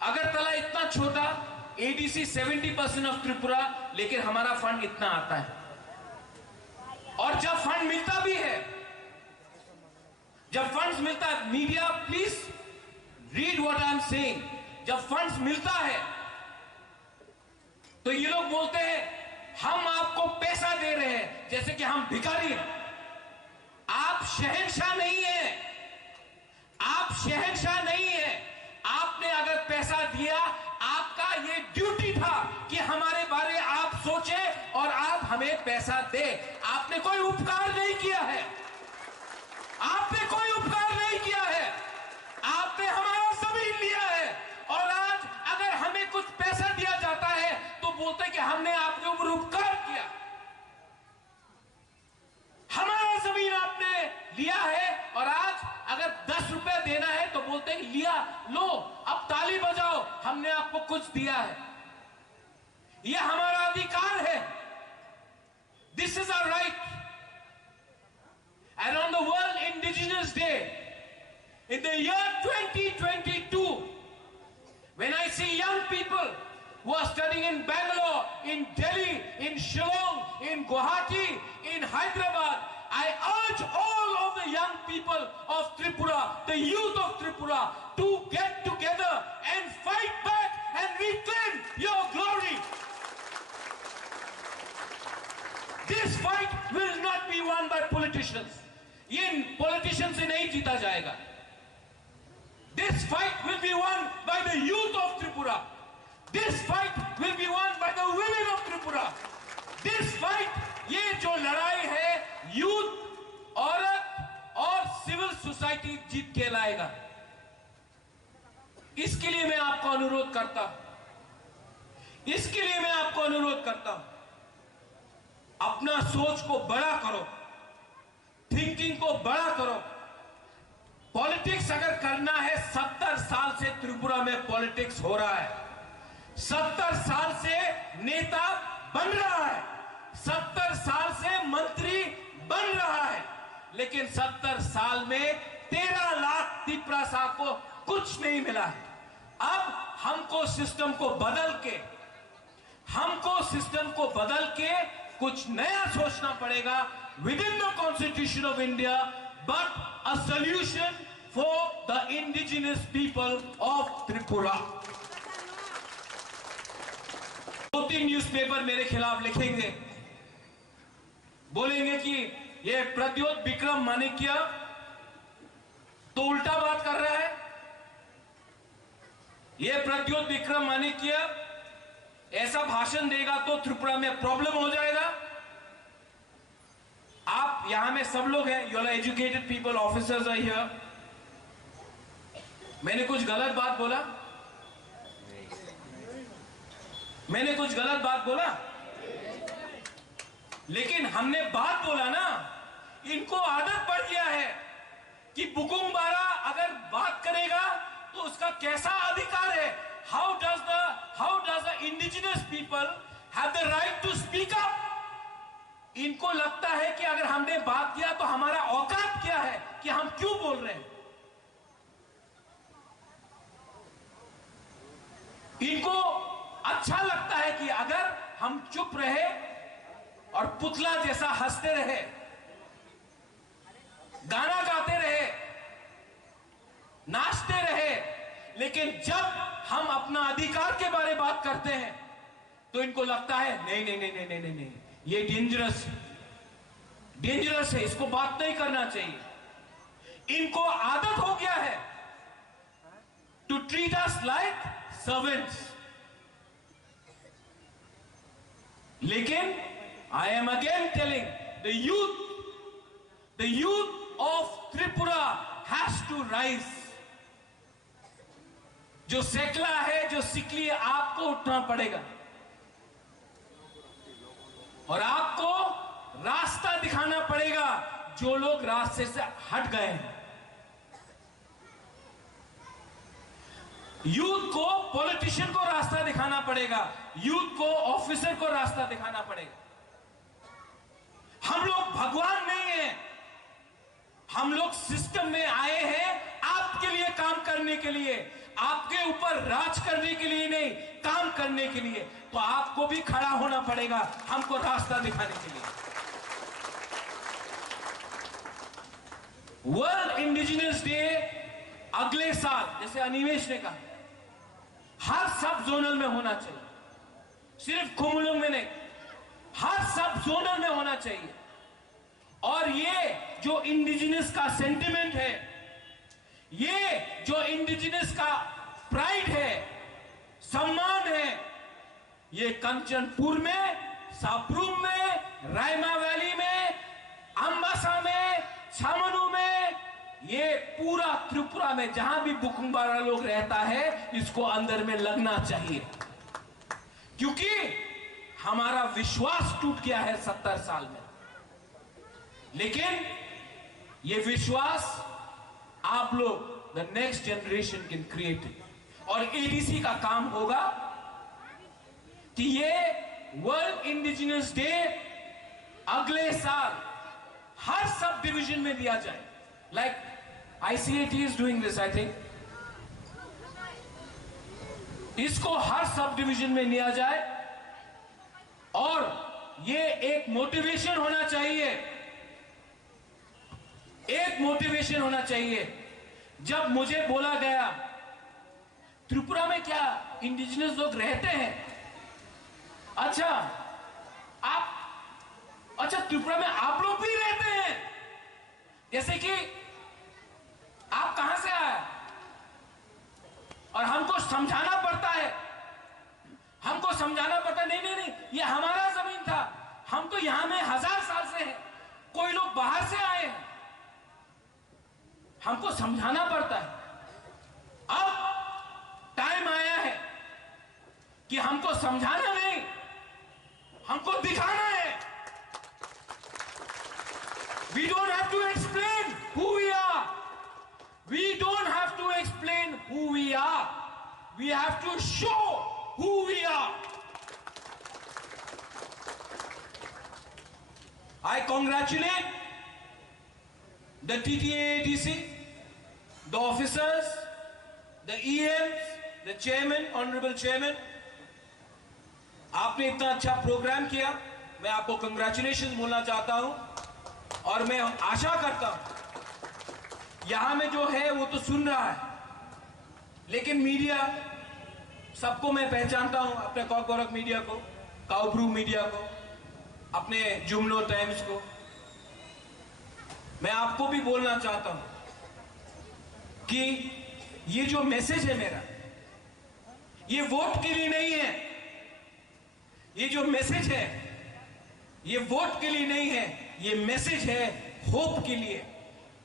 अगरतला इतना छोटा, एडीसी 70% ऑफ त्रिपुरा, लेकिन हमारा फंड इतना आता है। और जब फंड मिलता भी है, जब फंड्स मिलता है, media please read what I am saying, जब फंड्स मिलता है तो ये लोग बोलते हैं हम आपको पैसा दे रहे हैं, जैसे कि हम भिखारी हैं। आप शहंशाह नहीं है, आप शहंशाह नहीं है। आपने अगर पैसा दिया, आपका ये ड्यूटी था कि हमारे बारे आप सोचे और आप हमें पैसा दे। आपने कोई उपकार नहीं किया है, आपने कोई उपकार नहीं किया है, आपने हमारा जमीन लिया है। और आज अगर हमें कुछ पैसा दिया जाता है तो बोलते हैं कि हमने आपके ऊपर उपकार किया। हमारा जमीन आपने लिया है और आज अगर 10 रुपए देना है तो बोलते हैं लिया, लो अब ताली बजाओ, हमने आपको कुछ दिया है। यह हमारा अधिकार है। This is our right. And on the World Indigenous Day, in the year 2022, when I see young people who are studying in Bangalore, in Delhi, in Shillong, in Guwahati, in Hyderabad, I urge all of the young people of Tripura, the youth of Tripura, to get together and fight back and reclaim your glory. This fight will not be won by politicians. ये politician से नहीं जीता जाएगा। This fight will be won by the youth of Tripura. This fight will be won by the women of Tripura. This fight, ये जो लड़ाई है, youth, औरत और सिविल सोसाइटी जीत के लाएगा। इसके लिए मैं आपको अनुरोध करता हूं, इसके लिए मैं आपको अनुरोध करता हूं, अपना सोच को बड़ा करो, थिंकिंग को बड़ा करो। पॉलिटिक्स अगर करना है, 70 साल से त्रिपुरा में पॉलिटिक्स हो रहा है, 70 साल से नेता बन रहा है, 70 साल से मंत्री बन रहा है, लेकिन 70 साल में 13 लाख त्रिपुरा को कुछ नहीं मिला है। अब हमको सिस्टम को बदल के कुछ नया सोचना पड़ेगा within the Constitution of India, but a solution for the indigenous people of Tripura. 2-3 newspaper मेरे खिलाफ लिखेंगे, बोलेंगे कि ये प्रद्योत विक्रम माणिक्य तो उल्टा बात कर रहा है, ये प्रद्योत विक्रम माणिक्य ऐसा भाषण देगा तो त्रिपुरा में प्रॉब्लम हो जाएगा। आप यहां में सब लोग हैं, you are educated people, officers are here. मैंने कुछ गलत बात बोला? मैंने कुछ गलत बात बोला? लेकिन हमने बात बोला ना, इनको आदत पड़ गया है कि बुकुम बारा अगर बात करेगा तो उसका कैसा अधिकार है। How does the indigenous people have the right to speak up. इनको लगता है कि अगर हमने बात किया तो हमारा औकात क्या है कि हम क्यों बोल रहे हैं। इनको अच्छा लगता है कि अगर हम चुप रहे और पुतला जैसा हंसते रहे, गाना गाते रहे, नाचते रहे, लेकिन जब हम अपना अधिकार के बारे में बात करते हैं तो इनको लगता है नहीं नहीं नहीं नहीं नहीं नहीं, नहीं। ये डेंजरस है, इसको बात नहीं करना चाहिए। इनको आदत हो गया है to treat us like servants. लेकिन I am again telling the youth of Tripura has to rise। जो सेकला है, जो सिकली है, आपको उठना पड़ेगा और आपको रास्ता दिखाना पड़ेगा जो लोग रास्ते से हट गए हैं। यूथ को पॉलिटिशियन को रास्ता दिखाना पड़ेगा, यूथ को ऑफिसर को रास्ता दिखाना पड़ेगा। हम लोग भगवान नहीं हैं, हम लोग सिस्टम में आए हैं आपके लिए काम करने के लिए, आपके ऊपर राज करने के लिए नहीं, काम करने के लिए। तो आपको भी खड़ा होना पड़ेगा हमको रास्ता दिखाने के लिए। वर्ल्ड इंडिजिनस डे अगले साल, जैसे अनिमेश ने कहा, हर सब जोनल में होना चाहिए, सिर्फ खुमलुंग में नहीं, हर सब जोनल में होना चाहिए। और ये जो इंडिजिनस का सेंटिमेंट है, ये जो इंडिजिनस का प्राइड है, सम्मान है, ये कंचनपुर में, साप्रूम में, रायमा वैली में, अंबासा में, छामनू में, ये पूरा त्रिपुरा में जहां भी बुकुम्बारा लोग रहता है, इसको अंदर में लगना चाहिए। क्योंकि हमारा विश्वास टूट गया है 70 साल में। लेकिन ये विश्वास आप लोग, the next generation can create it. और एडीसी का काम होगा कि ये वर्ल्ड इंडिजिनस डे अगले साल हर सब डिवीजन में दिया जाए। Like ICAT is doing this, I think। इसको हर सब डिवीजन में लिया जाए और ये एक मोटिवेशन होना चाहिए, एक मोटिवेशन होना चाहिए। जब मुझे बोला गया त्रिपुरा में क्या इंडिजिनस लोग रहते हैं, अच्छा त्रिपुरा में आप लोग भी रहते हैं, जैसे कि आप कहां से आए, और हमको समझाना पड़ता है, नहीं, ये हमारा जमीन था, हम तो यहां में 1000 साल से हैं, कोई लोग बाहर से आए हैं, हमको समझाना पड़ता है। अब टाइम आया है कि हमको समझाना नहीं, हमको दिखाना है। We don't have to explain who we are. We don't have to explain who we are. We have to show who we are. I congratulate the TTAADC, the officers, the EMs, the chairman, honorable chairman. आपने इतना अच्छा programme किया, मैं आपको congratulation बोलना चाहता हूं। और मैं आशा करता हूं यहां में जो है वो तो सुन रहा है, लेकिन मीडिया सबको मैं पहचानता हूं, अपने कॉकबोरक मीडिया को, काउब्रू मीडिया को, अपने जुमलो टाइम्स को। मैं आपको भी बोलना चाहता हूं कि ये जो मैसेज है मेरा, ये वोट के लिए नहीं है, ये जो मैसेज है ये वोट के लिए नहीं है, ये मैसेज है होप के लिए।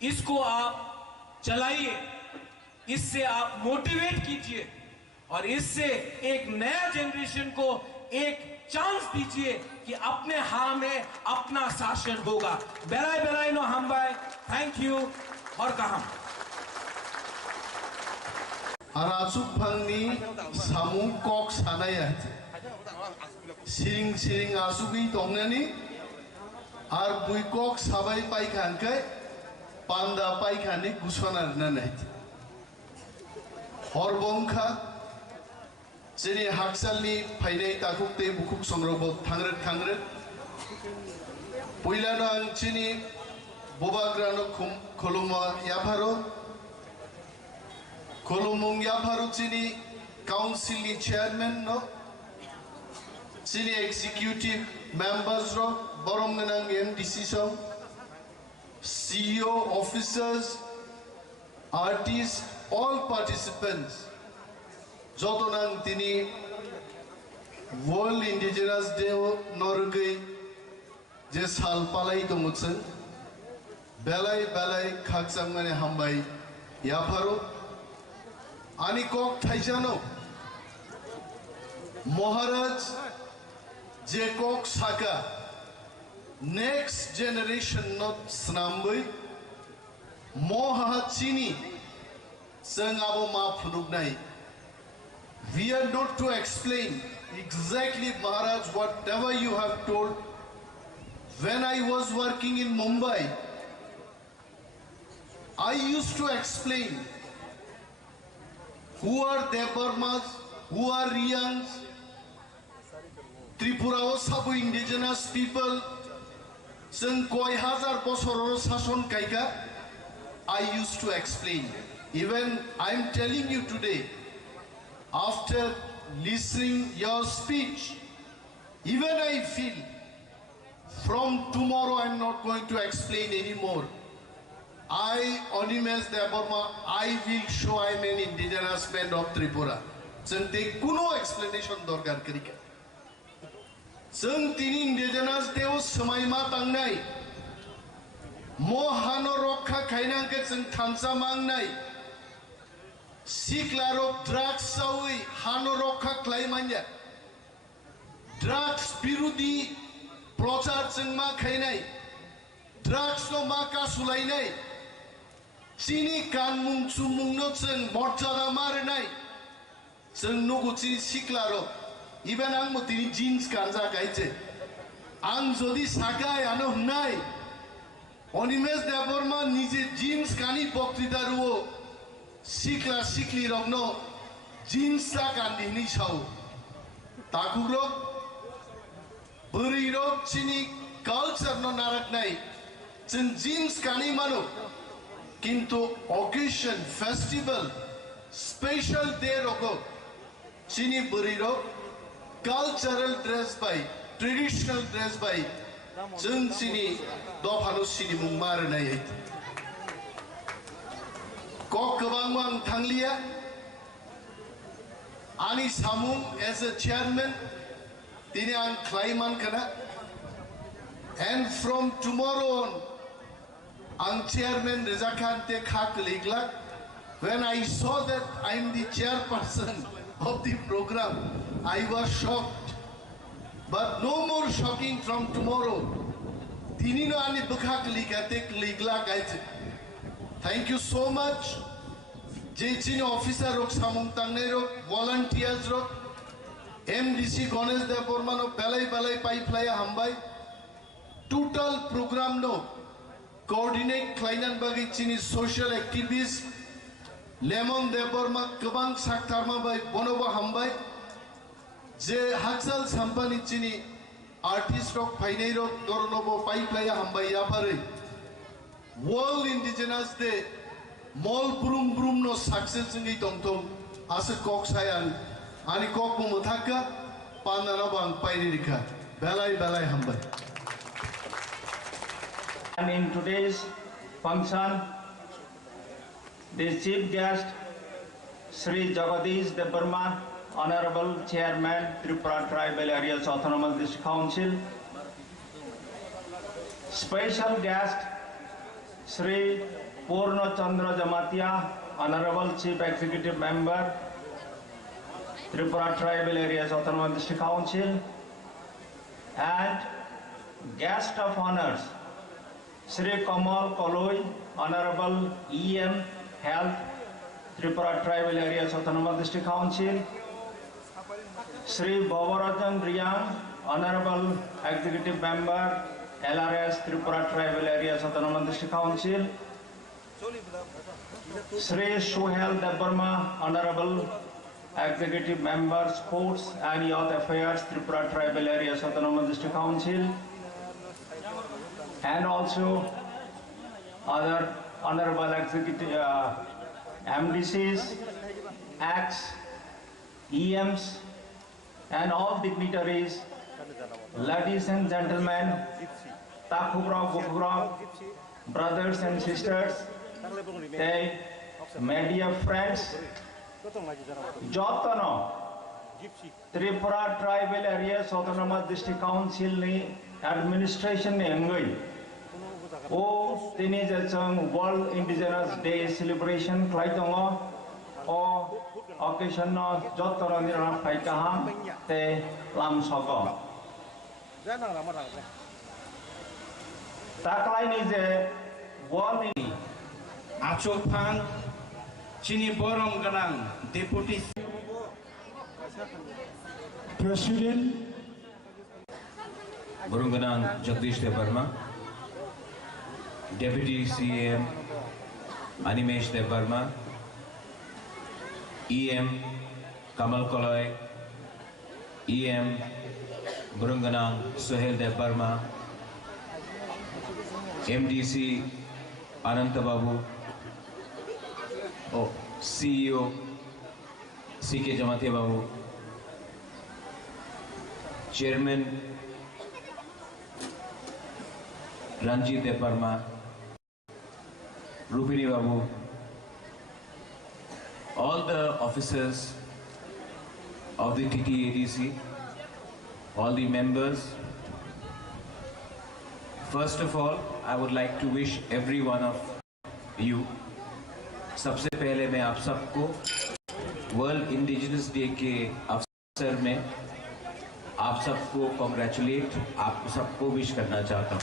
इसको आप चलाइए, इससे आप मोटिवेट कीजिए और इससे एक नया जनरेशन को एक चांस दीजिए कि अपने हाथ में अपना शासन होगा। बेलाय बेलाय नो हम बाय, थैंक यू और कहा आरासुक फंगनी सामू कॉक सानाया सिरिंग सिरिंग आसुगी तोमनेनी आर बुइकॉक साबाई पाई खानके पांदा पाई खानी गुस्वाना नहीं और बोंखा जेने हाकसालनी फाइनाय ताकुकते बुकुक संग्रह थांग्रे पहिलानो आं चिनी बोबाग्रानो खोलुमा याफारो खोलुमुंग याफारो चिनी काउंसिल चेयरमैन नो senior executive members ro borom nang MDC song CEO officers artists all participants jotonang tini World Indigenous Day norgei je sal palai dongutsen belai belai khaksamane hambai yaparo ani kok thaijano Maharaj je kok saka next generation not snambai moha chini sangabo ma phunugnai. We are not to explain exactly, Maharaj, whatever you have told. When I was working in Mumbai, I used to explain who are Debarmas, who are Rians, Tripura sabu indigenous people, Sang koi hazar bosoror sason kaika. I used to explain. Even I am telling you today, after listening your speech, even I feel from tomorrow I am not going to explain anymore. I, Onimes Debarma, I will show I am an indigenous man of Tripura. Sang te kuno explanation dorgar karika. Sang tini indigenous deo samay ma tangnai. Mo hano rokha khainang ke sang thansa mangnai. Siklaro drugs sawi hano rokha klaimanya. Drugs birudi prochar sang ma khainai. Drugs no ma ka sulainai. Chini kan mung sumung no sang morjada marinai. Sang nugu chini siklaro. Even ang mo tini jeans kanza kaiche. Ang jodi sakai ano hnai. Onimes Debarma nije jeans kani boktridaruo. Sikla sikli rogno jeans la kandini chau. Takurok buri rok chini culture no narak nai. Chen jeans kani mano. Kintu occasion, festival, special day rogo. Chini buri rok cultural dress by, traditional dress by. Chen chini dofano chini mungmar nai. Kok kebangwang thanglia, ani samung as a chairman, tini ang klaiman kana, and from tomorrow on, ang chairman Rezakan te khak ligla. When I saw that I am the chairperson of the program, I was shocked. But no more shocking from tomorrow. Tini no ani bukhak ligla guys. Thank you so much. Jechini officer rok samung tangnai rok, volunteers rok, MDC Ganesh Debarma no belai pipeline hambai. Total program no coordinate klainan bagi chini social activists. Lemon Debarma kabang saktarma bai bonoba hambai. Je haksal sampani chini artist rok painai rok doronobo pipeline hambai yapare. World Indigenous Day, mall brum no success ngi tong asa kok sayang ani kok muthaka pandana bang paini rikha belai hambai. And in today's function, the chief guest, Sri Jagadish Debarma, Honorable Chairman, Tripura Tribal Areas Autonomous District Council. Special guest, Sri Purna Chandra Jamatia, Honorable Chief Executive Member, Tripura Tribal Areas Autonomous District Council, and guest of honors, Sri Kamal Kaloi, Honorable EM Health, Tripura Tribal Areas Autonomous District Council, Sri Bhavarajan Riyang, Honorable Executive Member, LRS Tripura Tribal Areas Autonomous District Council, Sri Suhel Debarma, Honorable Executive Member, Sports and Youth Affairs, Tripura Tribal Areas Autonomous District Council, and also other Honorable Executive MDCs, ACTs, EMs, and all dignitaries ladies and gentlemen, Takhubrok, Bukubrok, brothers and sisters, media friends, Jotono, Tripura Tribal Areas Autonomous District Council administration Engui. O tini jachang World Indigenous Day celebration klaitongo o occasion no jotono nira paikaham te lam soko. Taklai ni je World Achopang Chini Borom Ganang Deputy President Burunganang Jagdish Devarma, Deputy CM Animesh Devarma, EM Kamal Koloy, EM Burunganang Suhel Devarma, MDC Ananta Babu, CEO CK Jamate Babu, Chairman Ranjit Deparma, Rupini Babu, all the officers of the TTADC, all the members. First of all, I would like to wish every one of you. सबसे पहले मैं आप सबको world indigenous day के अवसर में आप सबको कॉन्ग्रेचुलेट, आप सबको विश करना चाहता हूँ।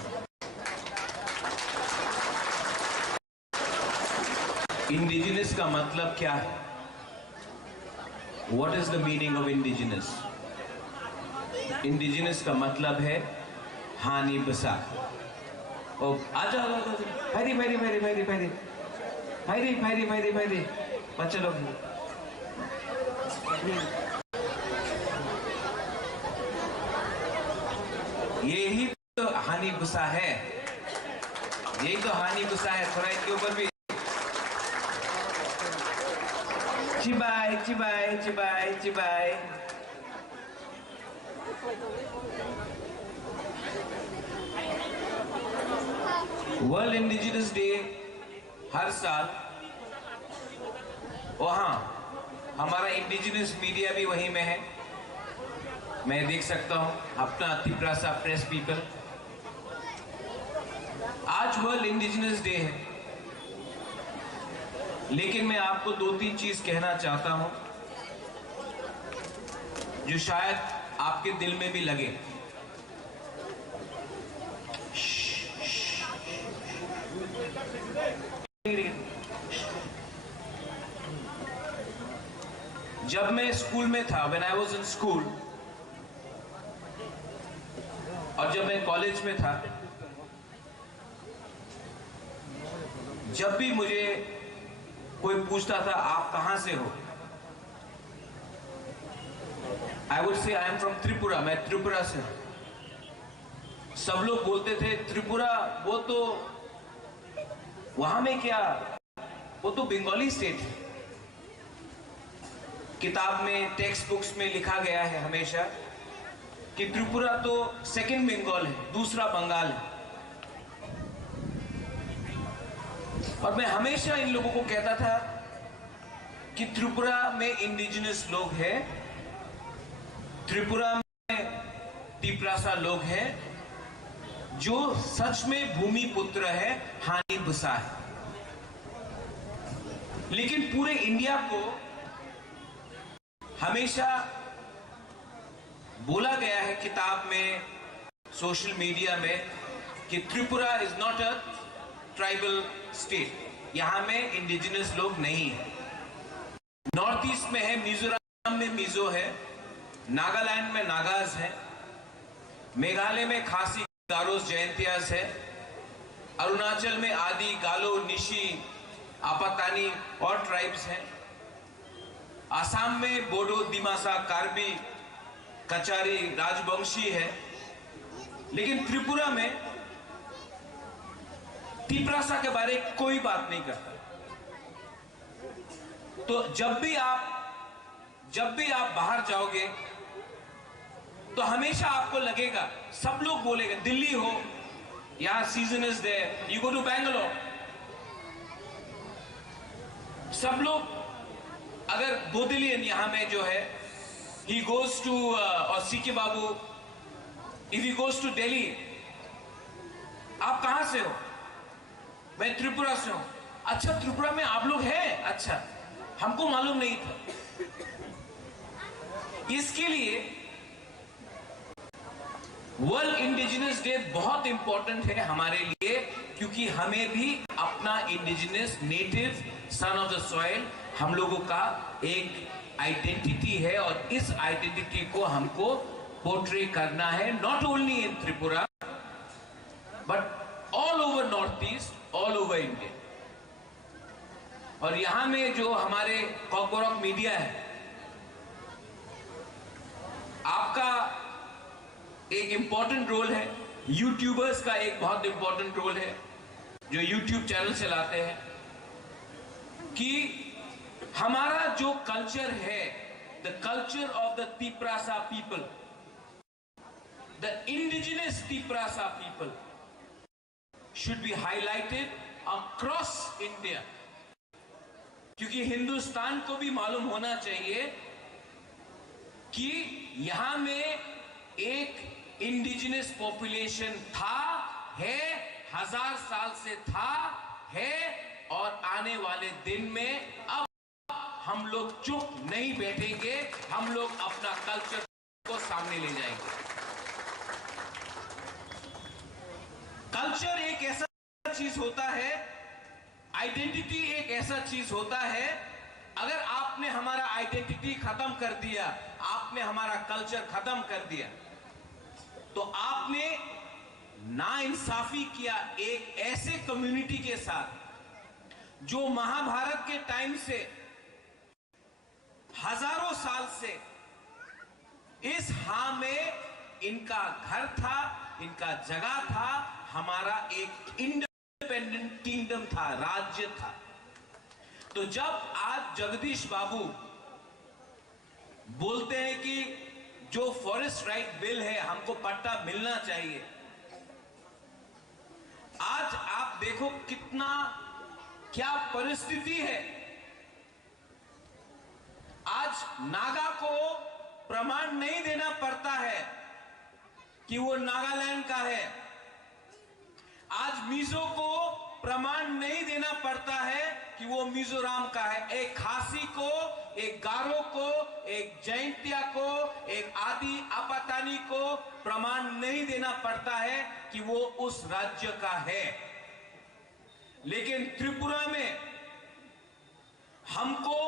इंडिजिनस का मतलब क्या है? What is the meaning of indigenous? Indigenous का मतलब है हानि बसा। ओ आजा भाई बच्चे लोग यही तो हानि गुस्सा है, यही तो हानि गुस्सा है। थोड़ा इनके ऊपर भी चिबाई चिबाई चिबाई चिबाई। वर्ल्ड इंडिजिनस डे हर साल वहां हमारा इंडिजिनस मीडिया भी वहीं में है, मैं देख सकता हूं अपना त्रिपुरा प्रेस पीपल। आज वर्ल्ड इंडिजिनस डे है, लेकिन मैं आपको 2-3 चीज कहना चाहता हूं जो शायद आपके दिल में भी लगे। जब मैं स्कूल में था, when I was in school, और जब मैं कॉलेज में था, जब भी मुझे कोई पूछता था आप कहां से हो, I would say I am from Tripura, मैं त्रिपुरा से हूं। सब लोग बोलते थे त्रिपुरा वो तो वहां में क्या, वो तो बंगाली स्टेट है। किताब में, टेक्स्ट बुक्स में लिखा गया है हमेशा कि त्रिपुरा तो सेकंड बंगाल है, दूसरा बंगाल है। और मैं हमेशा इन लोगों को कहता था कि त्रिपुरा में इंडिजिनस लोग हैं, त्रिपुरा में तिप्रासा लोग हैं जो सच में भूमि पुत्र है, हानि बुसा है। लेकिन पूरे इंडिया को हमेशा बोला गया है किताब में, सोशल मीडिया में, कि Tripura is not a tribal state, यहां में इंडिजिनस लोग नहीं है। नॉर्थ ईस्ट में है, मिजोरम में मिजो है, नागालैंड में नागाज है, मेघालय में खासी गारोस जयंतियास है, अरुणाचल में आदि गालो निशी आपातानी और ट्राइब्स हैं, आसाम में बोडो दिमासा कार्बी कचारी राजवंशी है। लेकिन त्रिपुरा में तिप्रासा के बारे में कोई बात नहीं करता। तो जब भी आप बाहर जाओगे तो हमेशा आपको लगेगा, सब लोग बोलेंगे, दिल्ली हो, यहां season is there, you go to Bangalore, सब लोग, अगर बोदिलियन यहां में जो है, ही गोज टू, और CK Babu, if he goes to Delhi, आप कहां से हो? मैं त्रिपुरा से हूं। अच्छा, त्रिपुरा में आप लोग हैं? अच्छा, हमको मालूम नहीं था। इसके लिए वर्ल्ड इंडिजिनस डे बहुत इंपॉर्टेंट है हमारे लिए, क्योंकि हमें भी अपना indigenous native son of the soil, हम लोगों का एक आइडेंटिटी है, और इस आइडेंटिटी को हमको पोर्ट्रे करना है, not only in Tripura but all over north east, all over India. और यहां में जो हमारे कॉकबोरॉक मीडिया है, आपका एक इंपॉर्टेंट रोल है, यूट्यूबर्स का एक बहुत इंपॉर्टेंट रोल है, जो यूट्यूब चैनल चलाते हैं, कि हमारा जो कल्चर है, the culture of the Tiprasa people, the indigenous Tiprasa people should be highlighted across India, क्योंकि हिंदुस्तान को भी मालूम होना चाहिए कि यहां में एक इंडिजिनस पॉपुलेशन था, है, 1000 साल से था, है, और आने वाले दिन में अब हम लोग चुप नहीं बैठेंगे, हम लोग अपना कल्चर को सामने ले जाएंगे। कल्चर एक ऐसा चीज होता है, आइडेंटिटी एक ऐसा चीज होता है, अगर आपने हमारा आइडेंटिटी खत्म कर दिया, आपने हमारा कल्चर खत्म कर दिया, तो आपने नाइंसाफी किया एक ऐसे कम्युनिटी के साथ जो महाभारत के टाइम से, हजारों साल से इस हां में इनका घर था, इनका जगह था, हमारा एक इंडिपेंडेंट किंगडम था, राज्य था। तो जब आज जगदीश बाबू बोलते हैं कि जो फॉरेस्ट राइट बिल है, हमको पट्टा मिलना चाहिए, आज आप देखो कितना, क्या परिस्थिति है। आज नागा को प्रमाण नहीं देना पड़ता है कि वो नागालैंड का है, आज मिजो को प्रमाण नहीं देना पड़ता है कि वो मिजोरम का है, एक खासी को, एक गारो को, एक जैंतिया को, एक आदि आपातानी को प्रमाण नहीं देना पड़ता है कि वो उस राज्य का है। लेकिन त्रिपुरा में हमको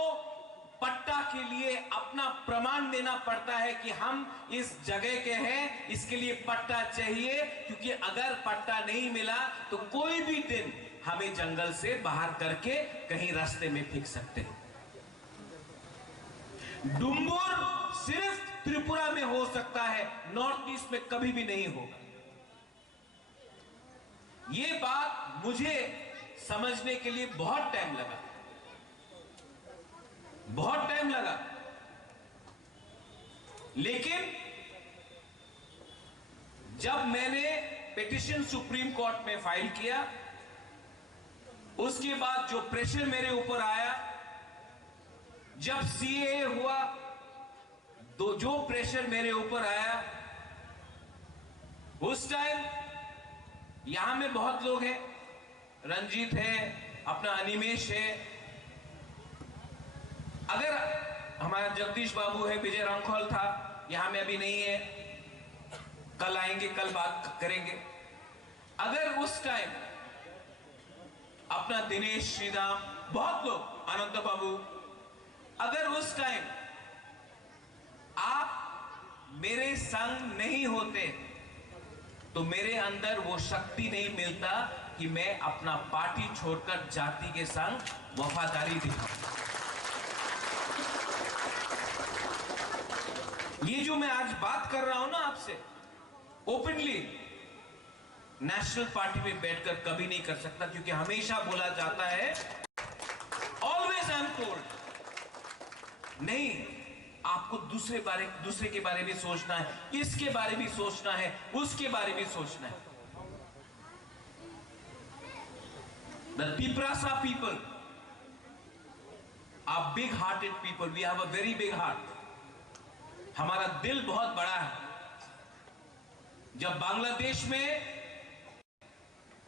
पट्टा के लिए अपना प्रमाण देना पड़ता है कि हम इस जगह के हैं, इसके लिए पट्टा चाहिए, क्योंकि अगर पट्टा नहीं मिला तो कोई भी दिन हमें जंगल से बाहर करके कहीं रास्ते में फेंक सकते हैं। डुम्बुर सिर्फ त्रिपुरा में हो सकता है, नॉर्थ ईस्ट में कभी भी नहीं होगा। ये बात मुझे समझने के लिए बहुत टाइम लगा, बहुत टाइम लगा, लेकिन जब मैंने पिटीशन सुप्रीम कोर्ट में फाइल किया, उसके बाद जो प्रेशर मेरे ऊपर आया, जब सीएए हुआ, तो जो प्रेशर मेरे ऊपर आया, उस टाइम यहां में बहुत लोग हैं, रंजीत है, अपना अनिमेश है, अगर हमारा जगदीश बाबू है, विजय रंखोल था, यहां में अभी नहीं है, कल आएंगे, कल बात करेंगे। अगर उस टाइम अपना दिनेश श्रीराम, बहुत लोग, अनंत बाबू, अगर उस टाइम आप मेरे संग नहीं होते तो मेरे अंदर वो शक्ति नहीं मिलता कि मैं अपना पार्टी छोड़कर जाति के संग वफादारी दिखाऊं। ये जो मैं आज बात कर रहा हूं ना आपसे, ओपनली नेशनल पार्टी में बैठकर कभी नहीं कर सकता, क्योंकि हमेशा बोला जाता है, ऑलवेज आई एम टोल्ड, नहीं, आपको दूसरे के बारे में सोचना है, इसके बारे में सोचना है, उसके बारे में सोचना है। The Tiprasa people are big-hearted people. We have a very big heart. हमारा दिल बहुत बड़ा है। जब बांग्लादेश में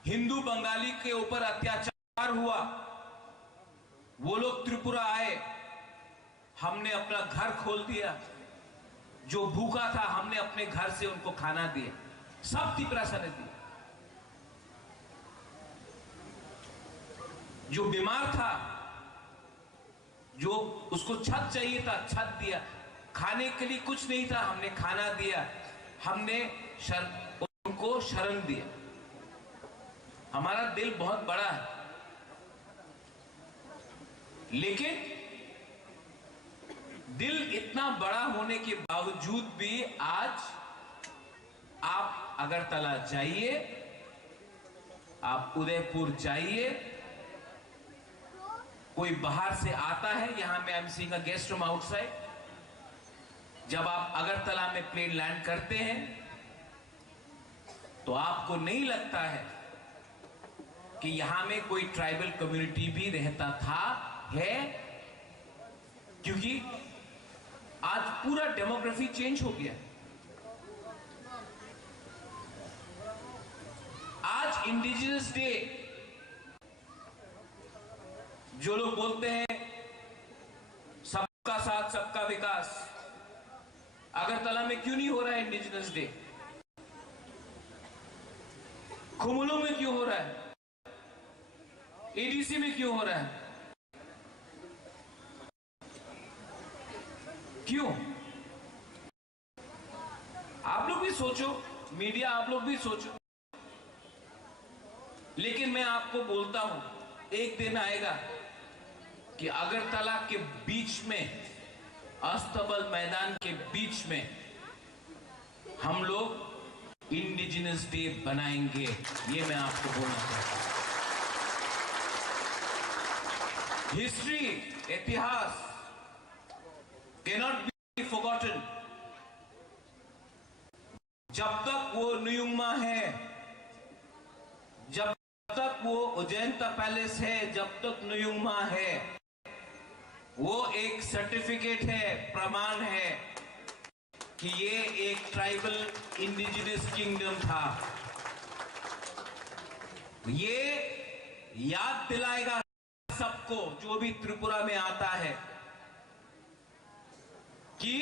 हिंदू बंगाली के ऊपर अत्याचार हुआ, वो लोग त्रिपुरा आए, हमने अपना घर खोल दिया। जो भूखा था हमने अपने घर से उनको खाना दिया, सब तिपरासा ने दिया। जो बीमार था, जो उसको छत चाहिए था, छत दिया। खाने के लिए कुछ नहीं था, हमने खाना दिया। हमने उनको शरण दिया। हमारा दिल बहुत बड़ा है, लेकिन दिल इतना बड़ा होने के बावजूद भी आज आप अगरतला जाइए, आप उदयपुर जाइए, कोई बाहर से आता है, यहां में I am seeing a guest from outside. जब आप अगरतला में प्लेन लैंड करते हैं तो आपको नहीं लगता है कि यहां में कोई ट्राइबल कम्युनिटी भी रहता था, है, क्योंकि आज पूरा डेमोग्राफी चेंज हो गया। आज इंडिजिनस डे, जो लोग बोलते हैं सबका साथ सबका विकास, अगरतला में क्यों नहीं हो रहा है इंडिजिनस डे? खुमुलुंग में क्यों हो रहा है? एडीसी में क्यों हो रहा है? क्यों? आप लोग भी सोचो, मीडिया आप लोग भी सोचो। लेकिन मैं आपको बोलता हूं, एक दिन आएगा कि अगरतला के बीच में, अस्तबल मैदान के बीच में हम लोग इंडिजिनस डे बनाएंगे। ये मैं आपको बोलना चाहता हूं। हिस्ट्री, इतिहास cannot be forgotten। जब तक वो नुयुंगमा है, जब तक वो उज्जैनता पैलेस है, जब तक नुयुंगमा है, वो एक सर्टिफिकेट है, प्रमाण है कि ये एक ट्राइबल इंडिजिनस किंगडम था। ये याद दिलाएगा सबको, जो भी त्रिपुरा में आता है, कि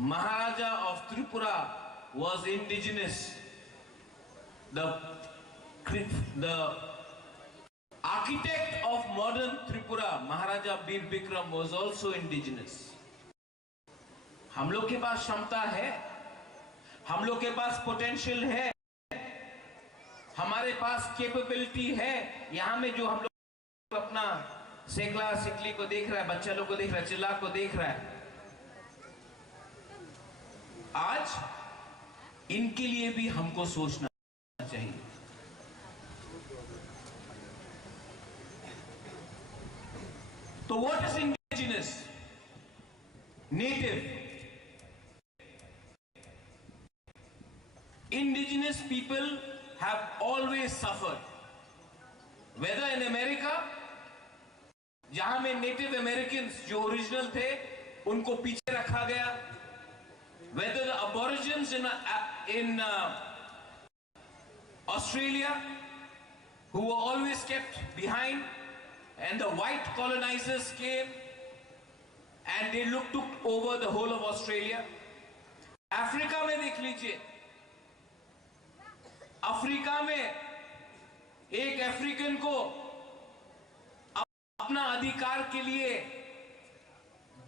Maharaja of Tripura was indigenous. The architect of modern Tripura, Maharaja Bir Bikram, was also indigenous. हम लोग के पास क्षमता है, हम लोग के पास पोटेंशियल है, हमारे पास कैपेबिलिटी है। यहां में जो हम लोग अपना सेकला सिकली को देख रहा है, बच्चा लोग को देख रहा है, चिल्ला को देख रहा है, आज इनके लिए भी हमको सोचना चाहिए। तो what is indigenous? Native. Indigenous people have always suffered, whether in America, जहां में नेटिव अमेरिकन्स जो ओरिजिनल थे उनको पीछे रखा गया, whether the aborigines in Australia, who were always kept behind, and the white colonizers came and they took over the whole of Australia. Africa में देख लीजिए, अफ्रीका में एक अफ्रीकन को अपना अधिकार के लिए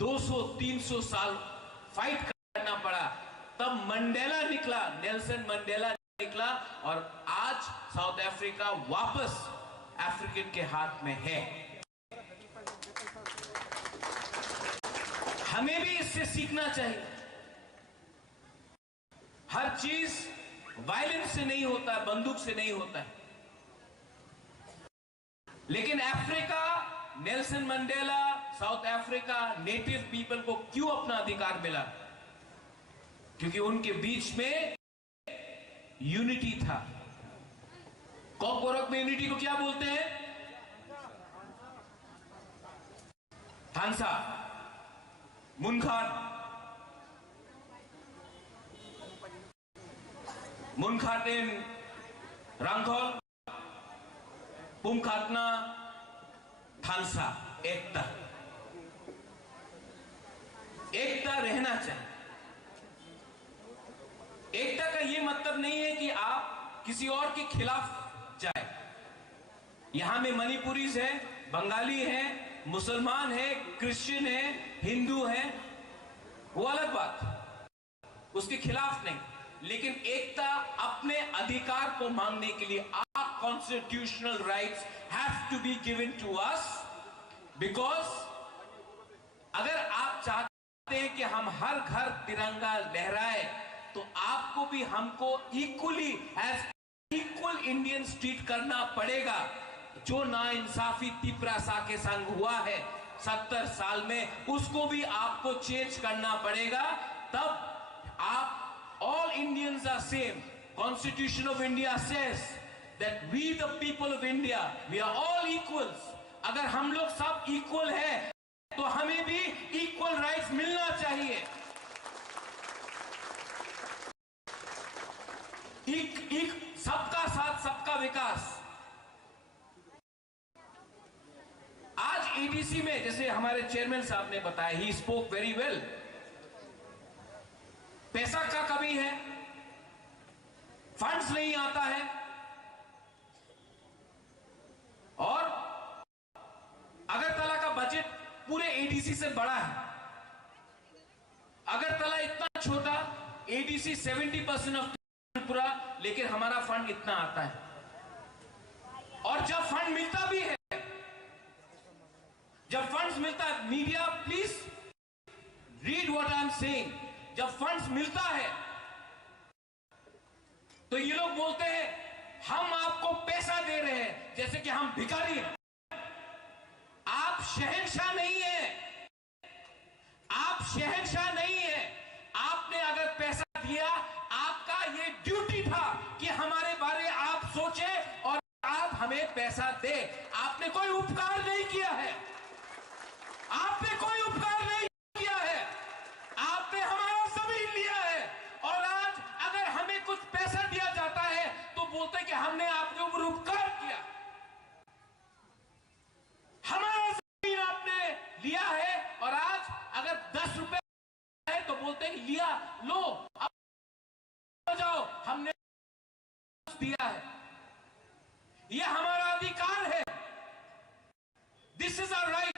200-300 साल फाइट करना पड़ा, तब मंडेला निकला, नेल्सन मंडेला निकला, और आज साउथ अफ्रीका वापस अफ्रीकन के हाथ में है। हमें भी इससे सीखना चाहिए। हर चीज वायलेंस से नहीं होता है, बंदूक से नहीं होता है। लेकिन Africa, Nelson Mandela, south Africa native people को क्यों अपना अधिकार मिला? क्योंकि उनके बीच में यूनिटी था। कॉकबोरक में यूनिटी को क्या बोलते हैं? थांसा, मुनखाटेन, रंगोल, पुमखातना, थांसा, एकता। एकता रहना चाहिए। एकता का यह मतलब नहीं है कि आप किसी और के खिलाफ जाए। यहां में मणिपुरीज है, बंगाली है, मुसलमान है, क्रिश्चियन है, हिंदू है, वो अलग बात, उसके खिलाफ नहीं। लेकिन एकता अपने अधिकार को मांगने के लिए our constitutional rights have to be given to us, because अगर आप चाहते हैं कि हम हर घर तिरंगा लहराए तो आपको भी हमको equally as equal Indians treat करना पड़ेगा। जो नाइंसाफी तिपरासा के संग हुआ है 70 साल में, उसको भी आपको चेंज करना पड़ेगा। तब आप all Indians are same. Constitution of India says that we the people of India, we are all equals. अगर हम लोग सब इक्वल है तो हमें भी इक्वल राइट्स मिलना चाहिए। सबका साथ सबका विकास। आज एडीसी में जैसे हमारे चेयरमैन साहब ने बताया, ही स्पोक वेरी वेल। पैसा का कमी है, फंड्स नहीं आता है, और अगरतला का बजट पूरे एडीसी से बड़ा है। अगरतला इतना छोटा, एडीसी 70% ऑफ त्रिपुरा, लेकिन हमारा फंड इतना आता है। और जब फंड मिलता भी है, जब फंड्स मिलता है, media please read what I am saying, जब फंड्स मिलता है तो ये लोग बोलते हैं हम आपको पैसा दे रहे हैं, जैसे कि हम भिखारी हैं। आप शहंशाह नहीं है, आप शहंशाह नहीं है। आपने अगर पैसा दिया, आपका ये ड्यूटी था कि हमारे बारे आप सोचे और आप हमें पैसा दे। आपने कोई उपकार नहीं किया है, आपने कोई उपकार नहीं किया है, आपने हमारा जमीन लिया है। और आज अगर हमें कुछ पैसा दिया जाता है तो बोलते कि हमने आपके ऊपर उपकार किया। हमारा जमीन आपने लिया है और आज अगर 10 रुपए है तो बोलते हैं लिया, लो अब जाओ, हमने दिया है। यह हमारा अधिकार है। This is our right.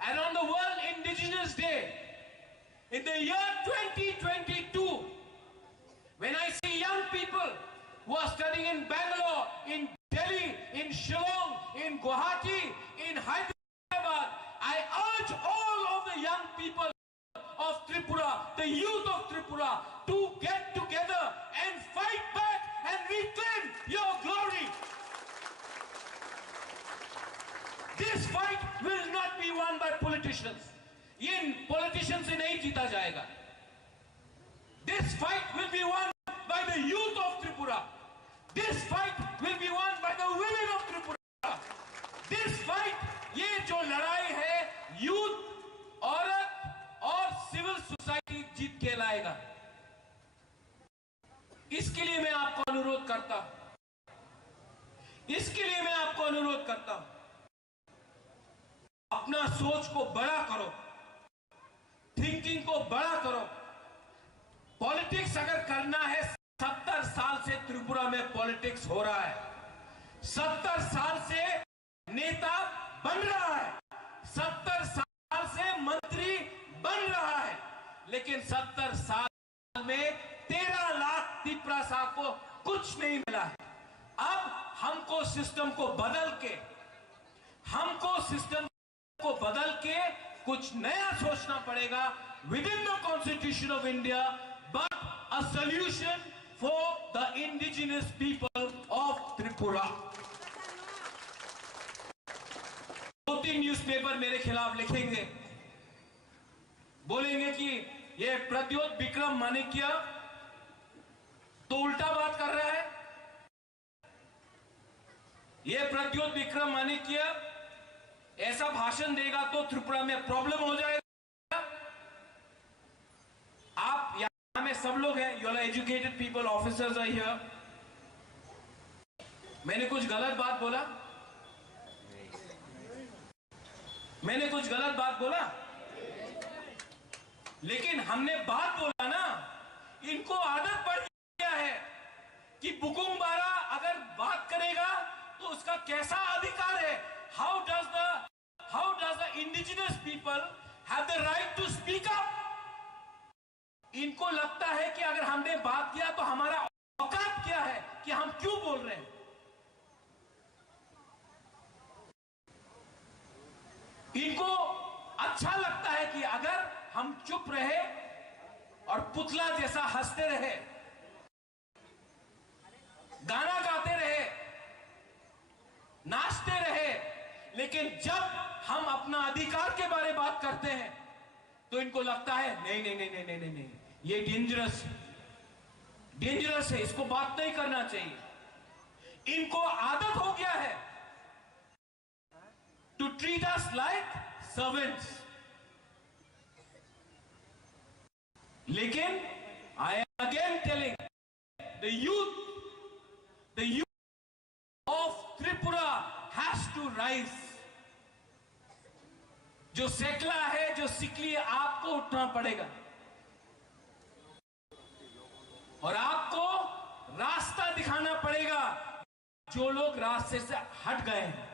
And on the World Indigenous Day, in the year 2022, when I see young people who are studying in Bangalore, in Delhi, in Shillong, in Guwahati, in Hyderabad, I urge all of the young people of Tripura, the youth of Tripura, to get together and fight back and reclaim your glory. This fight will not be won by politicians. ये politicians से नहीं जीता जाएगा. This fight will be won by the youth of Tripura. This fight will be won by the women of Tripura. This fight, ये जो लड़ाई है, youth, औरत और civil society जीत के लाएगा. इसके लिए मैं आपको अनुरोध करता हूं, इसके लिए मैं आपको अनुरोध करता हूं, अपना सोच को बड़ा करो, थिंकिंग को बड़ा करो। पॉलिटिक्स अगर करना है, 70 साल से त्रिपुरा में पॉलिटिक्स हो रहा है, 70 साल से नेता बन रहा है, 70 साल से मंत्री बन रहा है, लेकिन 70 साल में 13 लाख तिपरासा को कुछ नहीं मिला है। अब हमको सिस्टम को बदल के कुछ नया सोचना पड़ेगा with in the constitution of India, but a solution for the indigenous people of Tripura. 2-3 newspaper मेरे खिलाफ लिखेंगे, बोलेंगे कि ये प्रद्योत विक्रम माणिक्य तो उल्टा बात कर रहा है, ये प्रद्योत विक्रम माणिक्य ऐसा भाषण देगा तो त्रिपुरा में प्रॉब्लम हो जाएगा। आप यहां में सब लोग हैं, you are educated people, officers are here. मैंने कुछ गलत बात बोला? मैंने कुछ गलत बात बोला? लेकिन हमने बात बोला ना, इनको आदत पड़ गया है कि बुकुंग बारा अगर बात करेगा तो उसका कैसा अधिकार है? How does the indigenous people have the right to speak up? इनको लगता है कि अगर हमने बात किया तो हमारा औकात क्या है कि हम क्यों बोल रहे हैं। इनको अच्छा लगता है कि अगर हम चुप रहे और पुतला जैसा हंसते रहे, गाना गाते रहे, नाचते रहे, लेकिन जब हम अपना अधिकार के बारे में बात करते हैं तो इनको लगता है नहीं नहीं नहीं नहीं नहीं नहीं, ये डेंजरस है, इसको बात नहीं करना चाहिए। इनको आदत हो गया है to treat us like servants. लेकिन I am again telling the youth of Tripura has to rise. जो सेकला है, जो सिकली है, आपको उठना पड़ेगा और आपको रास्ता दिखाना पड़ेगा। जो लोग रास्ते से हट गए हैं